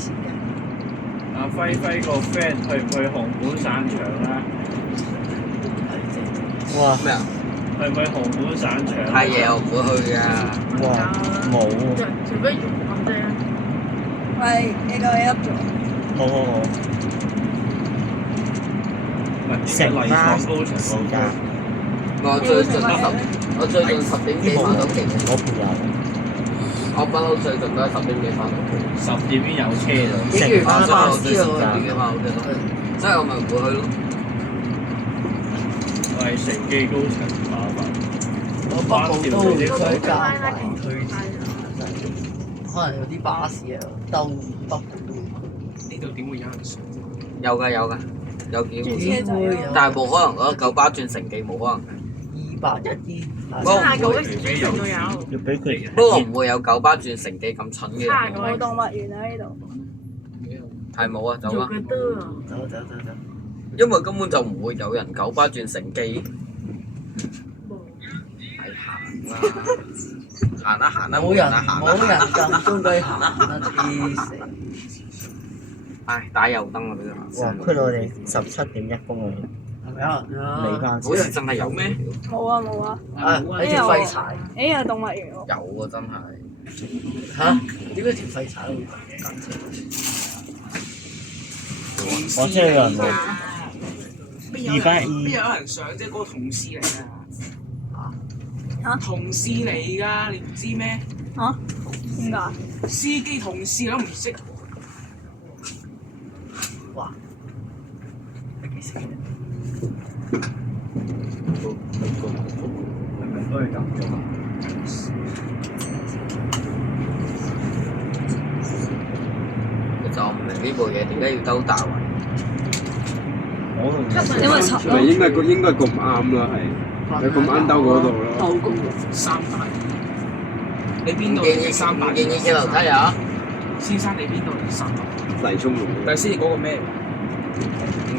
時嘅。阿輝個 friend 去唔去紅館散場啦？哇咩啊？去唔去紅館散場？太夜我唔會去㗎。哇冇，除非用咁啫。喂，你夠你噏咗。好，成黎創高層時間我最近10點幾翻到屋企。我朋友我不嬲最近都係10點幾翻到屋企。 10點已經有車啦。影完翻巴士10點啊！幾翻屋企，所以我咪唔會去咯。我係乘機高層麻煩。我北部都會我想加拉快勁去，可能有啲巴士啊兜北部都會。呢度點會有人上？有㗎，有幾轉會，車仔啊！但係冇可能咯，九巴轉城記冇可能。 210差九 X 轉仲有。要俾佢不過唔會有九巴轉城記咁蠢嘅人，冇動物園啊呢度。係冇啊，走啦，有得啊！走，因為根本就唔會有人九巴轉城記。係行啦，行啦，冇人行啦，冇人咁中意行啦，黐線！唉，打油燈啊！俾佢哇，驅到我哋17.1公里，係咪啊？未翻好似真係有咩？冇啊！啊！你條廢柴誒有動物園喎。有啊，真係。嚇？點解條廢柴會咁？我真係有人冇邊有人上啫？嗰個同事嚟㗎。嚇同事嚟㗎，你唔知咩？嚇？點解？司機同事都唔識。哇！你幾識嘅？係咪都係咁嘅？其實我唔明呢部嘢點解要兜大圍。我都唔因為沉咪應該咁啱啦，係你咁啱兜嗰度咯。兜公路300。你邊度唔建議嚟300？建議幾樓梯啊？先生，你邊度嚟300？黎涌路。第先嗰個咩？唔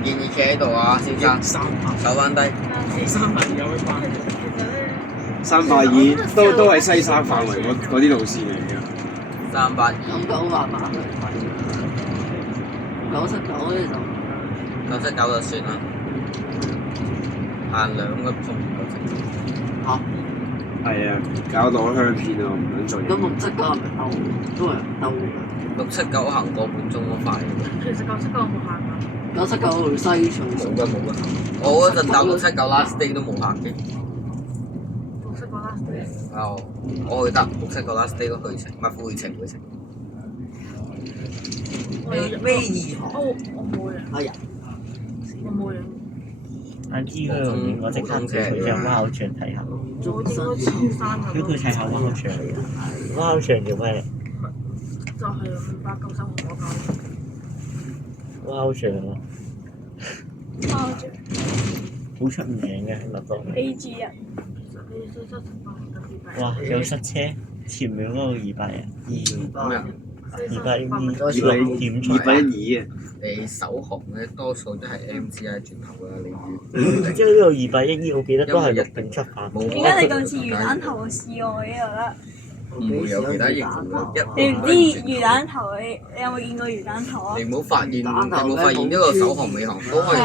建議企喺度啊，先生。 300。手翻低。 300有咩關係？ 382都係西沙範圍嗰啲路線嚟嘅。382。咁9萬碼去979咧就979就算啦。限2個鐘嚇，係啊，搞到香片啊，唔撚做嘢。咁679係咪兜？都係兜嘅。 679行個半鐘都快。其實979有冇限㗎979去西隧。冇㗎。我嗰陣搭679 last day 都冇客嘅。 ？679 last day。啊！我去搭679 last day 個去程，唔係回程。咩2行？我冇嘢。係啊，我冇嘢。晏啲嗰度影，我即刻叫佢隻貓口牆睇下，我應該前山咁咯。叫佢睇下貓口牆。貓口牆叫咩？就係593紅嗰間。貓口牆咯，包住好出名嘅麥當勞。 A G 人。哇！有塞車，前面嗰度200人咩啊？ ，200212啊！你首航咧多數都係 MCI 轉頭㗎，你即係呢度212，我記得都係6點出發。冇點解你咁似魚蛋頭嘅示愛呢度咧？唔會有其他型號嘅，你唔知魚蛋頭你有冇見過魚蛋頭啊？你冇發現，你冇發現呢個首航尾航都係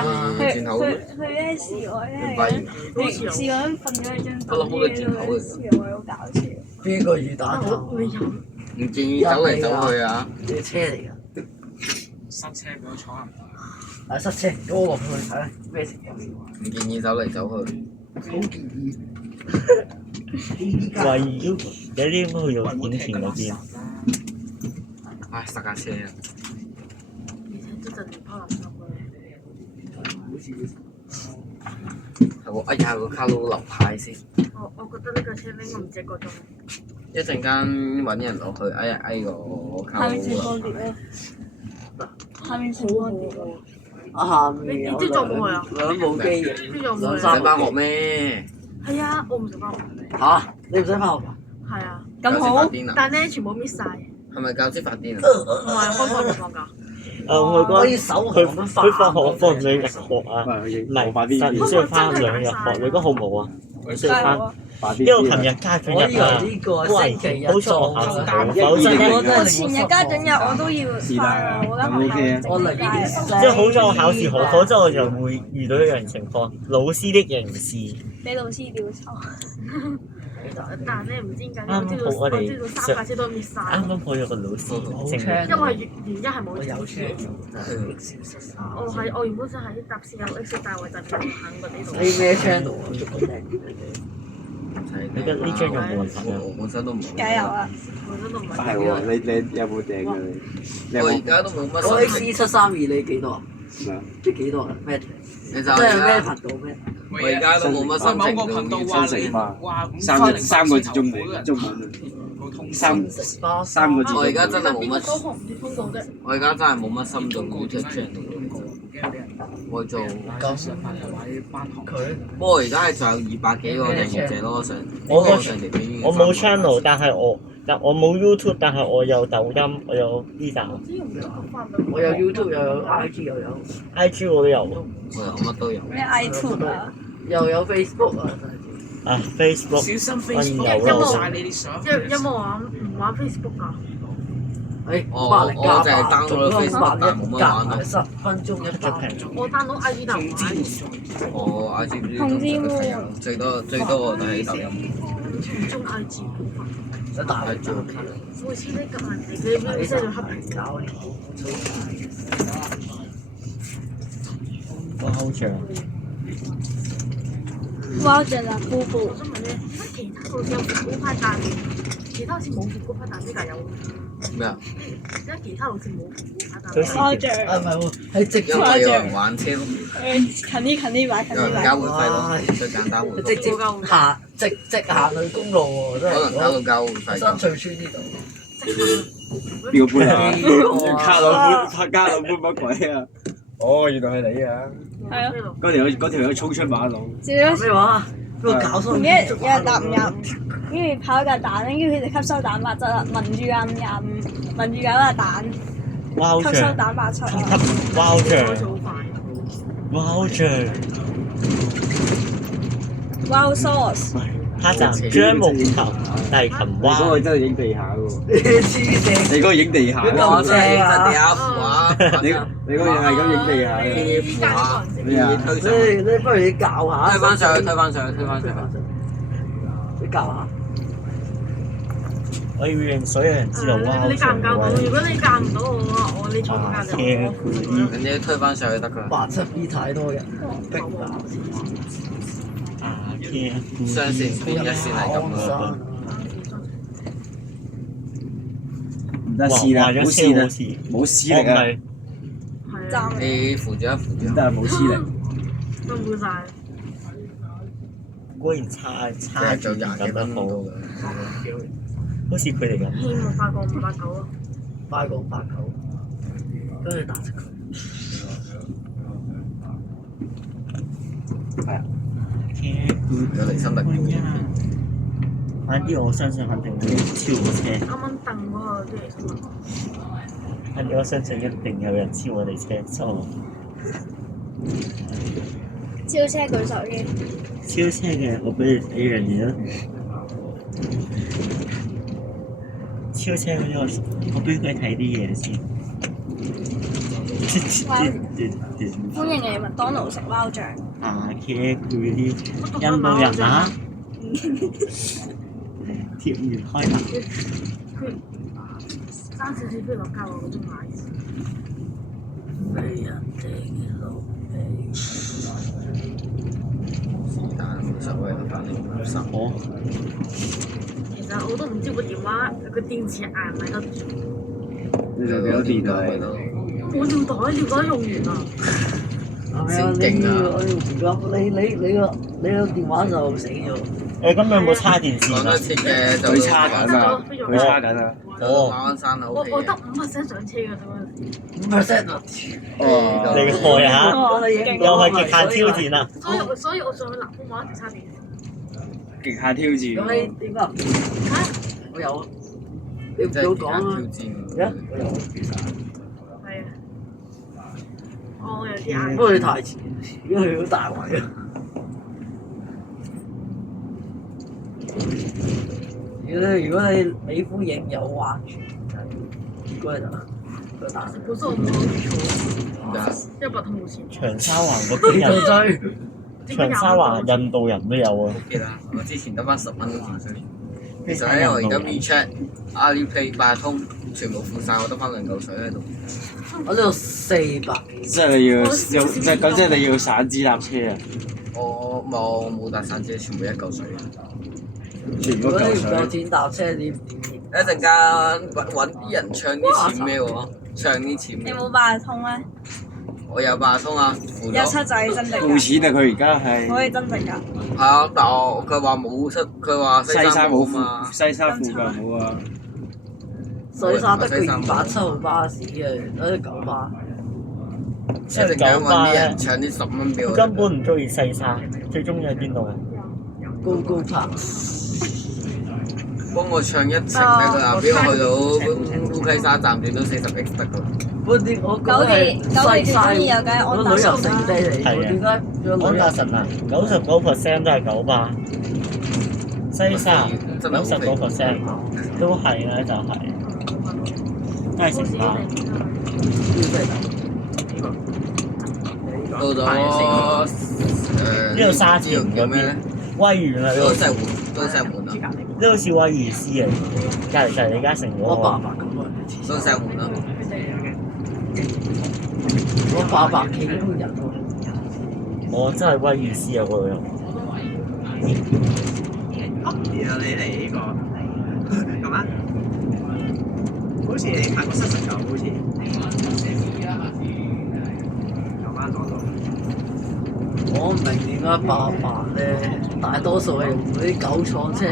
轉頭嘅？佢咧示愛咧，你發現？你示愛咁瞓咗喺張不嬲都係轉頭嘅示愛好搞笑。邊個魚蛋頭？唔建議走嚟走去啊！你車嚟㗎？塞車俾我坐下。塞車，咁我落去睇下咩情況。唔建議走嚟走去。好建議。圍繞有啲應該去到影田嗰邊。唉，塞架車啊！以前真係唔拋垃圾係喎，哎呀，個卡佬流派先。我覺得呢個車應該唔止一個鐘。一陣間揾人落去，個卡佬下面情況點啊？下面情況點啊？下面有你朝早冇去啊？兩部機嘅，朝早冇去使兩三翻學咩？係啊，我唔使翻學。嚇？你唔使翻學㗎？係啊，咁好，但係咧全部 miss 晒，係咪教師發癲啊？唔係開放就放假。我可以手佢咁佢放學放兩日學啊，唔唔係實需要翻兩日學，你嗰好冇啊？你需要翻，快啲因為我琴日家長我以為日啊，呢個喂星期日好似學校做就否則咧，我前日家長日我都要翻啊，我間學校整街即係好彩我考試好，否則我就會遇到一樣情況，老師的刑事。俾老師調查。但係咧唔知點解，啱好我哋我知道三架車都 miss 晒，啱啱破咗個老師證，因為原因係冇我有錢。車。我原本想係搭線有 X，但係我就唔肯過呢度。你咩 channel 啊？捉個靚你覺得呢張有冇問題啊？我本身都唔。加油啊！本身都唔係。係喎，你有冇訂㗎？你有冇？我而家都冇乜我心 X732你幾多啊？咩啊？即係幾多啊？咩？你就即係咩而家，頻道咩？我而家都冇乜心情某個頻道到話你新城嘛話三個字中文啊，三個字。我而家真係冇乜，都紅唔知通告啫。我而家真係冇乜心做 YouTube channel。我做，佢不過而家係仲有200幾個訂閱者咯，上我個上條片。我冇 channel，但我冇 YouTube，但係我有抖音，我有 B 站我有 YouTube 又有 IG 又有，IG 我都有我有乜都有。咩 iTunes 啊？又有 Facebook 啊！啊 Facebook 小心我 Facebook 有有啦晒你哋相。有冇玩唔玩 Facebook 㗎？誒我8就係 download Facebook 但係冇乜玩咯。 10分鐘一出百。屏。我 download IG 但唔玩，我 I G 唔知同志喎最多我都喺抖音。唔中 IG。一大係做每次你撳人哋，你 send 咗黑屏。搞你哇好長，哇！正啊，夫婦我想問咧，其他好似有復古派，但係其他好似冇復古派，但係呢個有。咩啊？而家其他好似冇復古派，但係誇張。啊唔係喎，係直接因為有人玩車咯，近啲擺，近有人啲擺。交會費咯，最簡單會費。直接行直行去公路喎，真可能搞係到交會費。新翠村呢度。邊個搬啊？哇卡佬搬乜鬼啊？哦，原來係你啊！係啊，嗰條友衝出馬路。照咗咩話？邊個搞錯？唔記得有人答唔入，跟住跑一架蛋，跟住佢哋吸收蛋白質啦，聞住架525，聞住架蛋，哇好吸收長，蛋白質啊！哇好好似長，好快。哇好長， Wow sauce，黑站張木頭大琴你嗰蛙個，真係影地下喎！黐線！你嗰個影地下邊個我真係真地下符啊！你嗰個係咁影地下嘅。符啊！咩啊？推上去，你不如你教下。推翻上去，推翻上去，推翻上去。你教下。我要讓所有人知道哇好你教唔長教到？如果你教唔到我你錯咗教就我負責啦。人哋推翻上去得㗎啦。 87B 太多人，逼爆。啊天，雙線變一線係咁啦。唔得試啦，冇試啦，冇試力啊！係啊，站你扶住一扶住唔。得啊，冇試力。辛苦晒。果然差即係做廿幾分好，鐘。好似佢哋咁。希望快過589啊！快過89，跟住打直佢。係啊，天，有離心力哎呀！反啲我相信肯定會超我車，啱啱凳嗰個啲嚟新聞。反啲我相信一定有人超我哋車，錯。超車舉手機，超車嘅，我俾你睇樣嘢啦。超車嗰啲我俾佢睇啲嘢先。歡迎嚟麥當勞食貓醬。啊嘅佢啲有冇人啊？貼完開頭。佢爭少少飛落街喎，嗰種奶。非人哋嘅路尾。是但冇所謂啦，反正冇心。我其實我都唔知部電話個電池捱唔捱得住。你仲幾多電啊？我尿袋用完啦。先勁啊！你個電話就死咗。誒咁有冇叉電線啊講得？切嘅就佢叉緊啊！佢叉緊啊！就馬鞍山我 OK 我得嘅。 5%上車㗎啫5%啊！哦，厲害啊！哦，又係極限挑戰啊！嘛，所以我上去南豐買一條叉電。極限挑戰。咁你點啊？我有啊。你唔即係早講啊！挑戰。我有其實。係啊。我有啲眼。不過你太遲，而家去到大圍啊！如果你美孚影有彎轉，應該就打死。本身我冇諗住坐，100都冇錢。長沙灣嗰邊你就人，追。長沙灣印度人都有啊！ OK 啦，我之前得翻10蚊電水。其實咧，我而家 WeChat、Alipay、八達通全部付晒，我得翻2嚿水喺度。我呢度400幾。即係你要即係咁，即係你要散紙搭車啊！我冇搭散紙，全部1嚿水。如果你唔全部嚿水。夠錢搭車，點？一陣間揾啲人唱啲錢俾我，唱啲錢俾我。你冇八達通咩？我有八達通啊，付有咗。七仔增值付㗎，錢啊！佢而家係可以增值㗎。係啊，但我佢話冇出，佢話西沙冇付，嘛。西沙附近冇啊！水沙得個207號巴士嘅，嗰啲9巴。一陣間揾啲人唱啲10蚊俾我。根本唔中意西沙，最中意喺邊度啊？高高拍。幫我唱一程得㗎啦，俾我去到烏溪沙站轉到40X得㗎。嗰啲我覺得係西沙，九月最中意有嘅安達我旅遊勝地嚟，係啊我點解有旅安遊達臣啊，99% 都係9巴，西沙真係好肥99%都係咧，就係都係成巴。到咗呢度沙田嗰邊叫咩咧？威園啊，呢度都西湖，都西湖啦，呢度似威爾斯啊，隔離就係李嘉誠我嗰800咁啊！都西湖啦。我800幾個人喎。我真係威爾斯啊嗰度有。然後你嚟呢個係嘛？好似你拍過79，好似有翻講到。我唔明點解800咧，大多數係用嗰啲9廠車，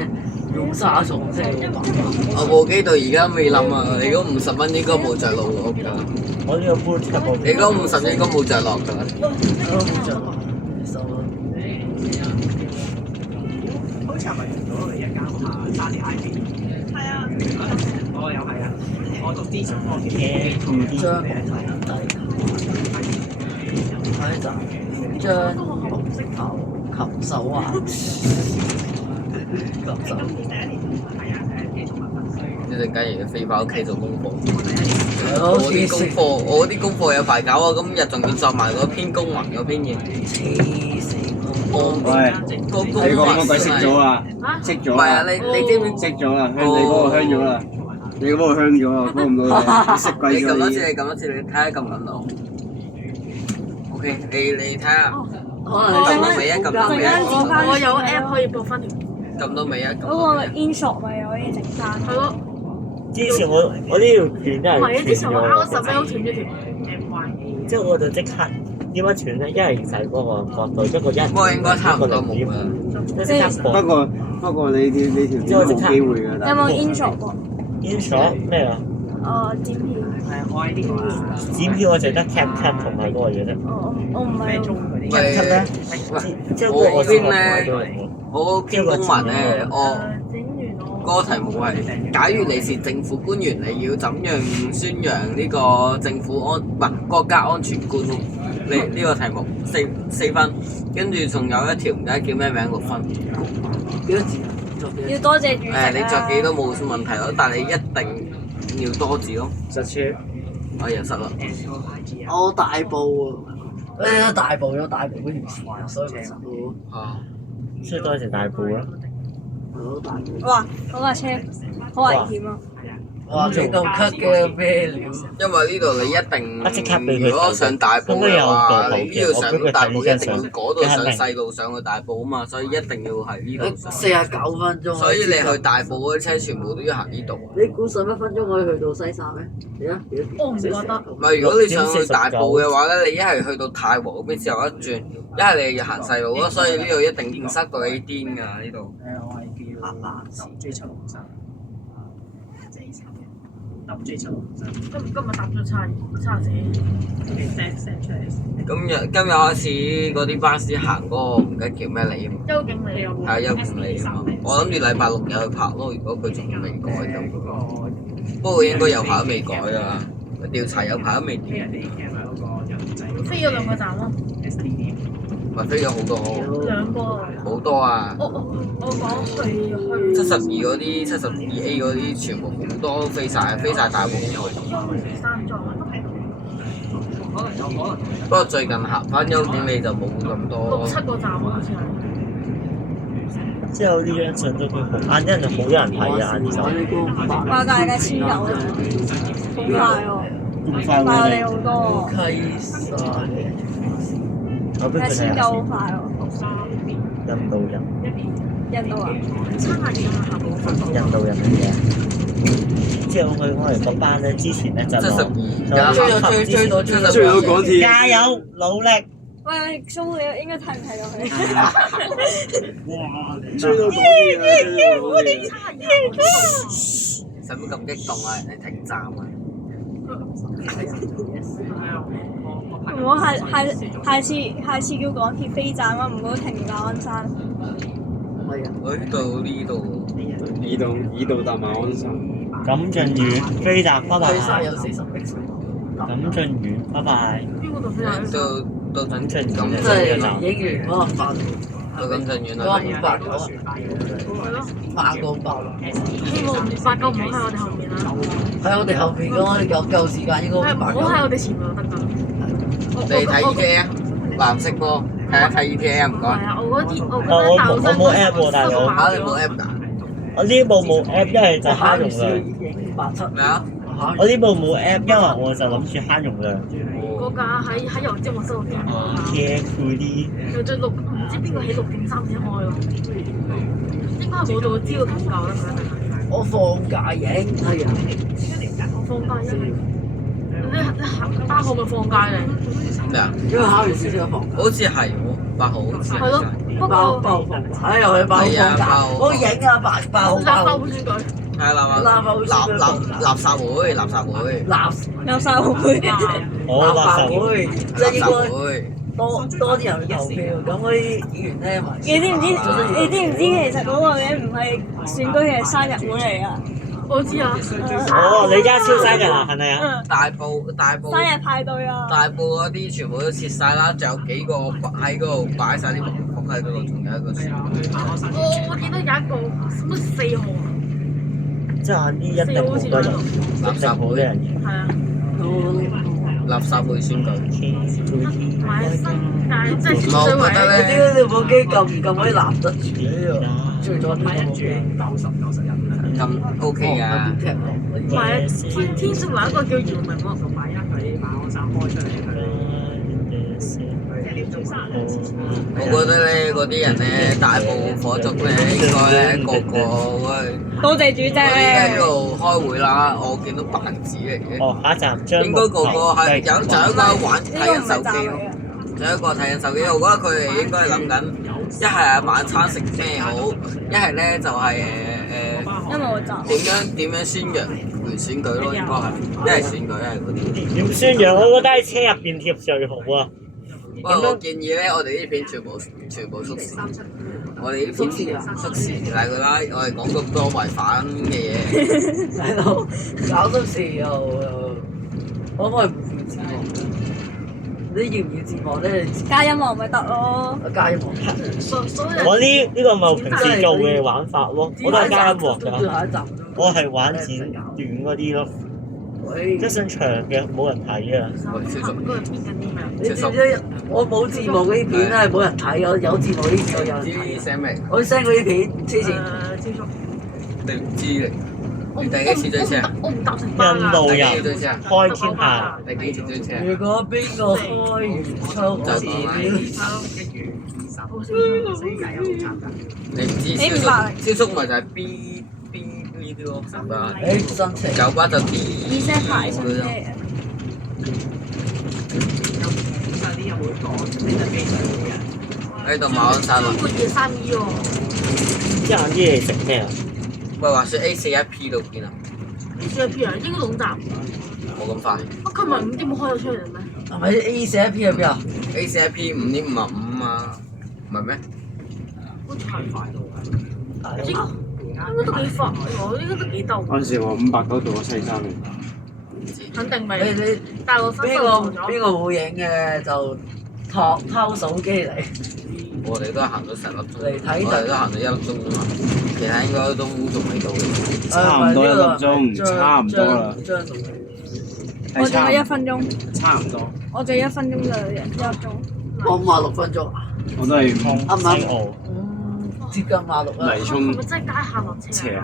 用沙廠車用800。我部機到而家未冧啊！你嗰50蚊應該冇着落㗎。我呢個 boot 級我你嗰50應該冇着落㗎。都冇着落，收啦。好似係咪用咗你一間學校沙田 IB？係啊，我又係啊，我讀資訊科嘅。張睇一陣，張頭琴手啊，琴手。一陣間又要飛翻屋企做功課。好我啲功課有排搞啊！今日仲要作埋嗰篇公文嗰篇嘢。黐線喂，個公你個乜鬼熄咗啊？啊？熄咗唔係啊！啊！你知唔知？熄咗啦，香你嗰個香咗啦，你嗰個香咗啊，幫唔到你，熄你鬼咗撳多次，你。你撳多次，你睇下撳唔撳到？OK，你睇下可能撳到未啊？撳到未啊？我有 app 可以播翻條，撳到未啊？撳嗰個到未啊？ InShot 咪可以整翻。係咯。之前我呢條片真唔係啊！之係前我斷 out 咗10分鐘斷咗條。之後我就即刻點解斷咧？一係就係嗰個角度，一個一，不過應該差唔多一個零點冇啦。即刻播。不過你條片冇機會㗎，有但冇 InShot 喎？ InShot 咩啊？剪片。係開呢個啊，剪片我淨得 CapCut 同埋嗰個嘢啫。我唔係用。喂 CapCut 咧，之後嗰個我先學過都用。我篇公文咧，我整完嗰個題目係：假如你是政府官員，你要怎樣宣揚呢個政府國家安全觀？你呢個題目4分，跟住仲有一條唔記得叫咩名6分。幾多字啊？作幾多字？要多謝主席啊！你作幾都冇問題咯，但係你一定要多字咯。實車。我又失啦。我大埔喎，大埔有大埔嗰條線啊，所以咪實咯。啊！所以多謝大埔啦。係咯，大埔。哇！嗰架車好危險啊！哇！你度咳嘅咩料？因為呢度你一定，我即刻俾佢如果上大埔嘅話，你呢度上我俾佢大埔一定睇張相要嗰度上細路上去大埔啊嘛，所以一定要係呢度上。 49分鐘。所以你去大埔嗰啲車全部都要行呢度。你估11分鐘可以去到西沙咩？你啊？我唔覺得。唔係，如果你想去大埔嘅話咧，你一係去到太和嗰邊之後一轉，一係你要行細路咯，所以呢度一定塞到你癲㗎呢度。我係叫男士追求龍山，追求龍山。今日搭咗差死。send 出嚟。今日開始嗰啲巴士行嗰個唔記得叫咩嚟啊嘛，邱經理係啊邱經理啊嘛，我諗住禮拜6日去拍咯，如果佢仲未改咁。不過應該有排都未改㗎啦，調查有排都未調。飛咗2個站咯。咪飛咗好多， 2個。好多啊！我講去。 72嗰啲、72A 嗰啲，全部好多都飛晒大埔去。山莊。不過最近行翻邱經理就冇咁多。 6、7個站咯，好似係。之後呢張相都幾好，晏啲人就好多人睇啊！呢個話大家千九啊，好快喎，咁快我哋快喎，好多喎，溪沙我俾佢千九睇下好快喎，印度人，印度啊，差下點啊，下部分。印度人嚟嘅。之後我哋嗰班咧，之前咧就72，而家追到追到港鐵。加油努力。喂，蘇你應該睇唔睇到佢？追到港鐵使乜咁激動啊？人哋停站啊！唔好下次叫港鐵飛站啊，唔好停馬鞍山。唔係啊，去到呢度，移到達馬鞍山。錦駿苑飛站，拜拜。西沙有40的水。錦駿苑，拜拜。邊個度飛啊？到錦駿即苑係嘅站。影完嗰個發到錦駿苑嗰啦。個589啊，係咯。 5個589。希望895唔好喺我哋後面啦。喺我哋後邊嗰個夠時間應該係唔好喺我哋前面就得㗎。你睇 ETA 啊，藍色波，睇 ETA 啊，唔該。係啊，我嗰啲我覺我得大學生冇 app 喎大佬嚇你冇 app 㗎？我呢部冇 app，一係就慳容量。影587。咩啊？我呢部冇 app，因為我就諗住慳容量。嗰架喺油尖旺收到電話㗎。 carefully。又最6唔知邊個起6.3先開咯。應該係冇做資料研究啦，佢一定係。我放假影係啊，我放假啫。你8號咪放假嚟？咩啊？因為考完試先放假。好似係喎，8號好似係。係咯，不包過包放假，哎又去包放假，我影啊8號立法包會選舉。係啊，垃圾會，垃圾會，有晒會，我垃圾會，即係應垃圾該會。多啲人去投票，咁嗰啲議員咧埋。你知唔知？你知唔知其實嗰個嘢唔係選舉，係生日會嚟啊？我知啊。哦，李家超生日啊，係咪啊？嗯，大埔生日派對啊！大埔嗰啲全部都切晒啦，仲有幾個喺嗰度擺晒啲木喺嗰度，仲有一個樹。我見到有一個乜4號啊。即係呢一定好多人，一定好多人嘅。係啊。垃圾會選舉。同埋新界即係天水我覺得圍咧點解你部機撳可以攬得住呢度？最咗買一轉90人。咁 OK 啊！同埋天水圍一個叫姚明咯。買一喺馬鞍山開出嚟我覺得咧，嗰啲人咧，大埔火燭咧，應該咧個個多謝主席。嗰啲喺度開會啦，我見到白紙嚟嘅。哦，下一站將應該個個係有，仲有一個玩睇呢個唔緊手機咯係站嚟。嘅。仲有一個睇緊手機，我覺得佢哋應該係諗緊，一係啊晚餐食咩好，一係咧就係因為我站。點樣宣揚回選舉咯，應該係一係選舉，一係嗰啲。點宣揚？我覺得喺車入邊貼最好啊！不過我建議咧，我哋呢片全部縮時，我哋呢片縮時，但係佢啦，我哋講咁多違反嘅嘢，係咯，搞到時又可唔可以唔要字幕？你要唔要字幕咧？加音樂咪得咯。加音樂。所有人我呢個咪我平時做嘅玩法咯，我都係加音樂最㗎。後一集。我係玩剪短嗰啲咯，喂，一身長嘅冇人睇啊！喂超速嗰個係邊緊啲咩啊？你知唔知我冇字幕嗰啲片咧係冇人睇，我有字幕嗰啲片我有人知睇。聲未？我 send 嗰啲片黐線，超速。你唔知嘅。你第幾次追車？我唔搭城巴印度第幾次人追車啊？開天下，第幾次追車？如果邊個開完抽就字我先所以又有好慘㗎。你唔知超速咪就係 B 呢啲咯，係嘛？誒申請九巴就 D 二些牌上車嘅，有啲有冇講你就機上啲人？喺度馬鞍山咯。個夜生意喎，即係啲嘢食咩啊？喂，話説 A41P 到邊啊？你算係邊啊？應該壟站。冇咁快。我今日5點開咗出嚟咩？係咪 A41P 喺邊啊？ A41P 5.55啊，唔係咩？好似係快到㗎。應該都幾快喎，應該都幾兜。嗰陣時我509到咗西山嘅，肯定未。你但係我分邊手咗。個冇影嘅就偷手機嚟。我哋都係行咗成粒鐘，嚟睇我哋都行咗1粒鐘啫嘛，其他應該都仲未到嘅。差唔多1粒鐘，差唔多啦。張同我仲有1分鐘，差唔多，我仲有1分鐘就1粒鐘。我56分鐘啊，我都係西澳接近56啦。泥係涌咪真係街下落車斜啊？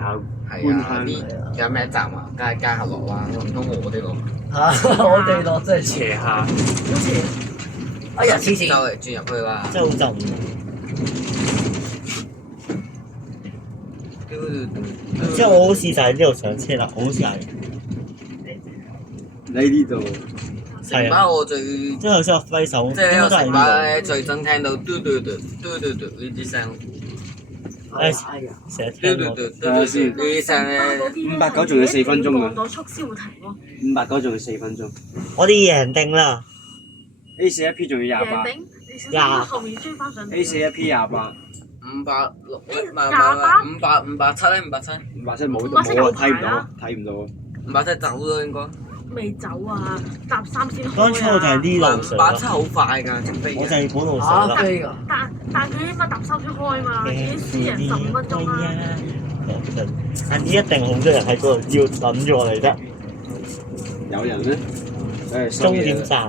下係啊，啲有咩站啊？梗係街下落啦，唔通我哋落？嚇！我哋落真係斜下，好似哎呀黐線！周嚟轉入去啦。真係好震。之後我好似就喺呢度上車啦，好似係。你呢度城巴我最即之後先話揮手，係呢個城巴咧，呢最憎聽到嘟嘟嘟嘟嘟嘟呢啲聲，哎呀！成日嘟聽我。嘟嘟嘟嘟呢啲聲咧。 509仲有4分鐘㗎降咗速先會停咯。 509仲要4分鐘我哋贏定啦， ，A41P 仲要贏28頂，你小心後面追翻上嚟。 ，A41P 28， 586，唔係587咧，587， 587冇587冇啊，有睇唔到排啦，睇唔到啊， 587走咯應該。未走啊，搭3先開啊。當初我就係呢路上啦， 587好快㗎，直飛嘅。我就係嗰度上打啦。飛㗎！但佢起碼搭3先開嘛，已經輸人15分鐘啦。但呢一定好多人喺嗰度要等住我哋啫。有人咩？終點站，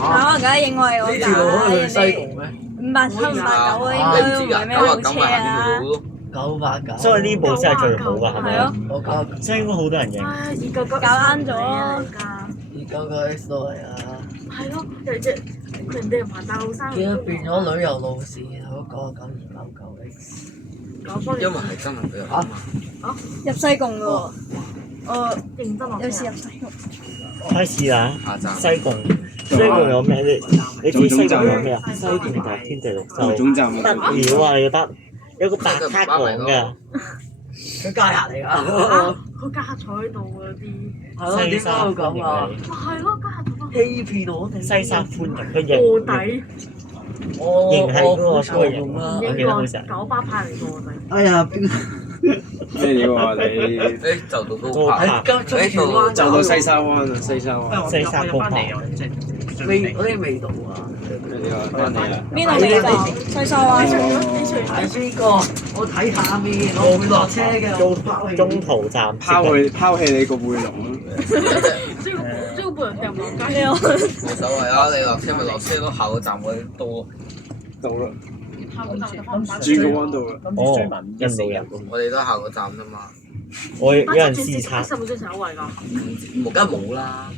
啊！我梗係認為我呢條路可以去西㗎，貢咩587、589應你唔知㗎，該唔係咩好909車咪行呢條啊路。咯。 ？989。所以呢部先係最好㗎，係咪啊？我9所以應該好多人贏。唉，299搞啱咗299X 都係啊！係咯，人哋又行大路山。記得變咗旅遊路線嗰個299X。因為係真係佢有嚇入西貢㗎喎，我認真落有時車入西貢。開始啦，下站。西貢，西貢有咩？你知西貢有咩啊？西貢大天地綠洲，總站不得了啊！你覺得有個白卡講嘅，佢加入嚟㗎。啊！佢加坐喺度嗰啲，係咯，點解會咁啊？哇係咯，加坐翻欺騙我哋。西沙歡迎佢卧贏，底，我仍係嗰個我錯用啦。我記得好似係9巴派嚟卧底。哎呀，邊咩料啊你？誒就到都啊拍。喺金鐘灣就到西沙灣啊，西沙灣。西沙公嚟旁，即係味嗰啲味道啊！咩料啊？翻嚟啦！邊度味道？西沙灣。係邊個？我睇下面，我會落車嘅。中途站拋棄你個背囊啊！即係本人掉唔落街。冇所謂啊！你落車咪落車咯，下個站會到。到啦，下個站就翻唔翻？轉個彎道啦。哦，印度人，我哋都下個站啫嘛。我有人視察，係咪最成有位㗎？冇梗係冇啦。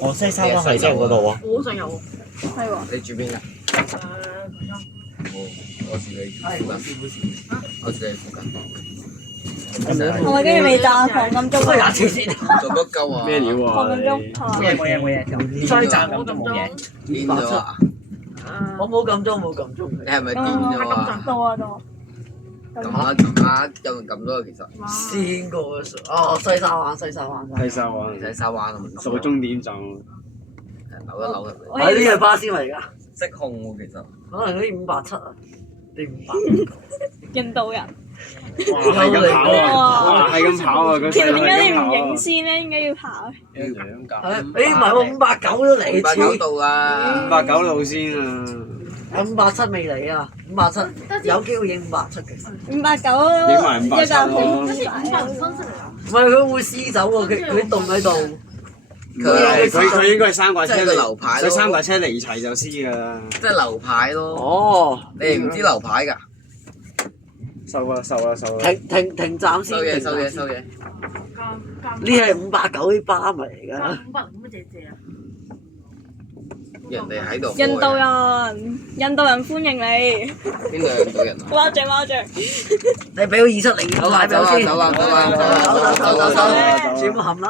我西沙灣係真係嗰度啊！我好想有。係喎。你住邊啊？我住你附近。我住你附近。我咪跟住未炸黃金鐘啊！黐線！做乜鳩啊？咩料啊？黃金鐘係冇嘢，西站咁就冇嘢。癲咗啊！我冇撳鐘，冇撳鐘。你係咪癲咗啊？到啊到。撳下有人撳咗啊，其實。先過哦，西沙灣，西沙灣。西沙灣，喺沙灣啊，到終點站。扭一扭入嚟。係呢個巴士嚟㗎，識控喎，其實。可能嗰啲570啊，定500。印度人。哇，係咁跑啊！哇，係咁跑啊！其實點解你唔影先咧？應該要跑。誒唔係喎，589都嚟589到啦。 589路先啊！ 587未嚟啊，587有機會影587嘅。 589影埋587一架好咯500分出嚟啊！唔係佢會撕走喎，佢凍喺度。佢應該係三架車即係個流牌咯佢三架車嚟齊就撕㗎啦。即係流牌咯。哦，你哋唔知流牌㗎？收啦收啦收啦！停站先。收嘢收嘢收嘢。呢係590啲巴咪嚟㗎。 500咁乜姐姐啊？人哋喺度。印度人歡迎你。邊度有印度人啊？貓著。你俾個270走啦走啦走啦走啦走啦走啦走啦！全部含撚。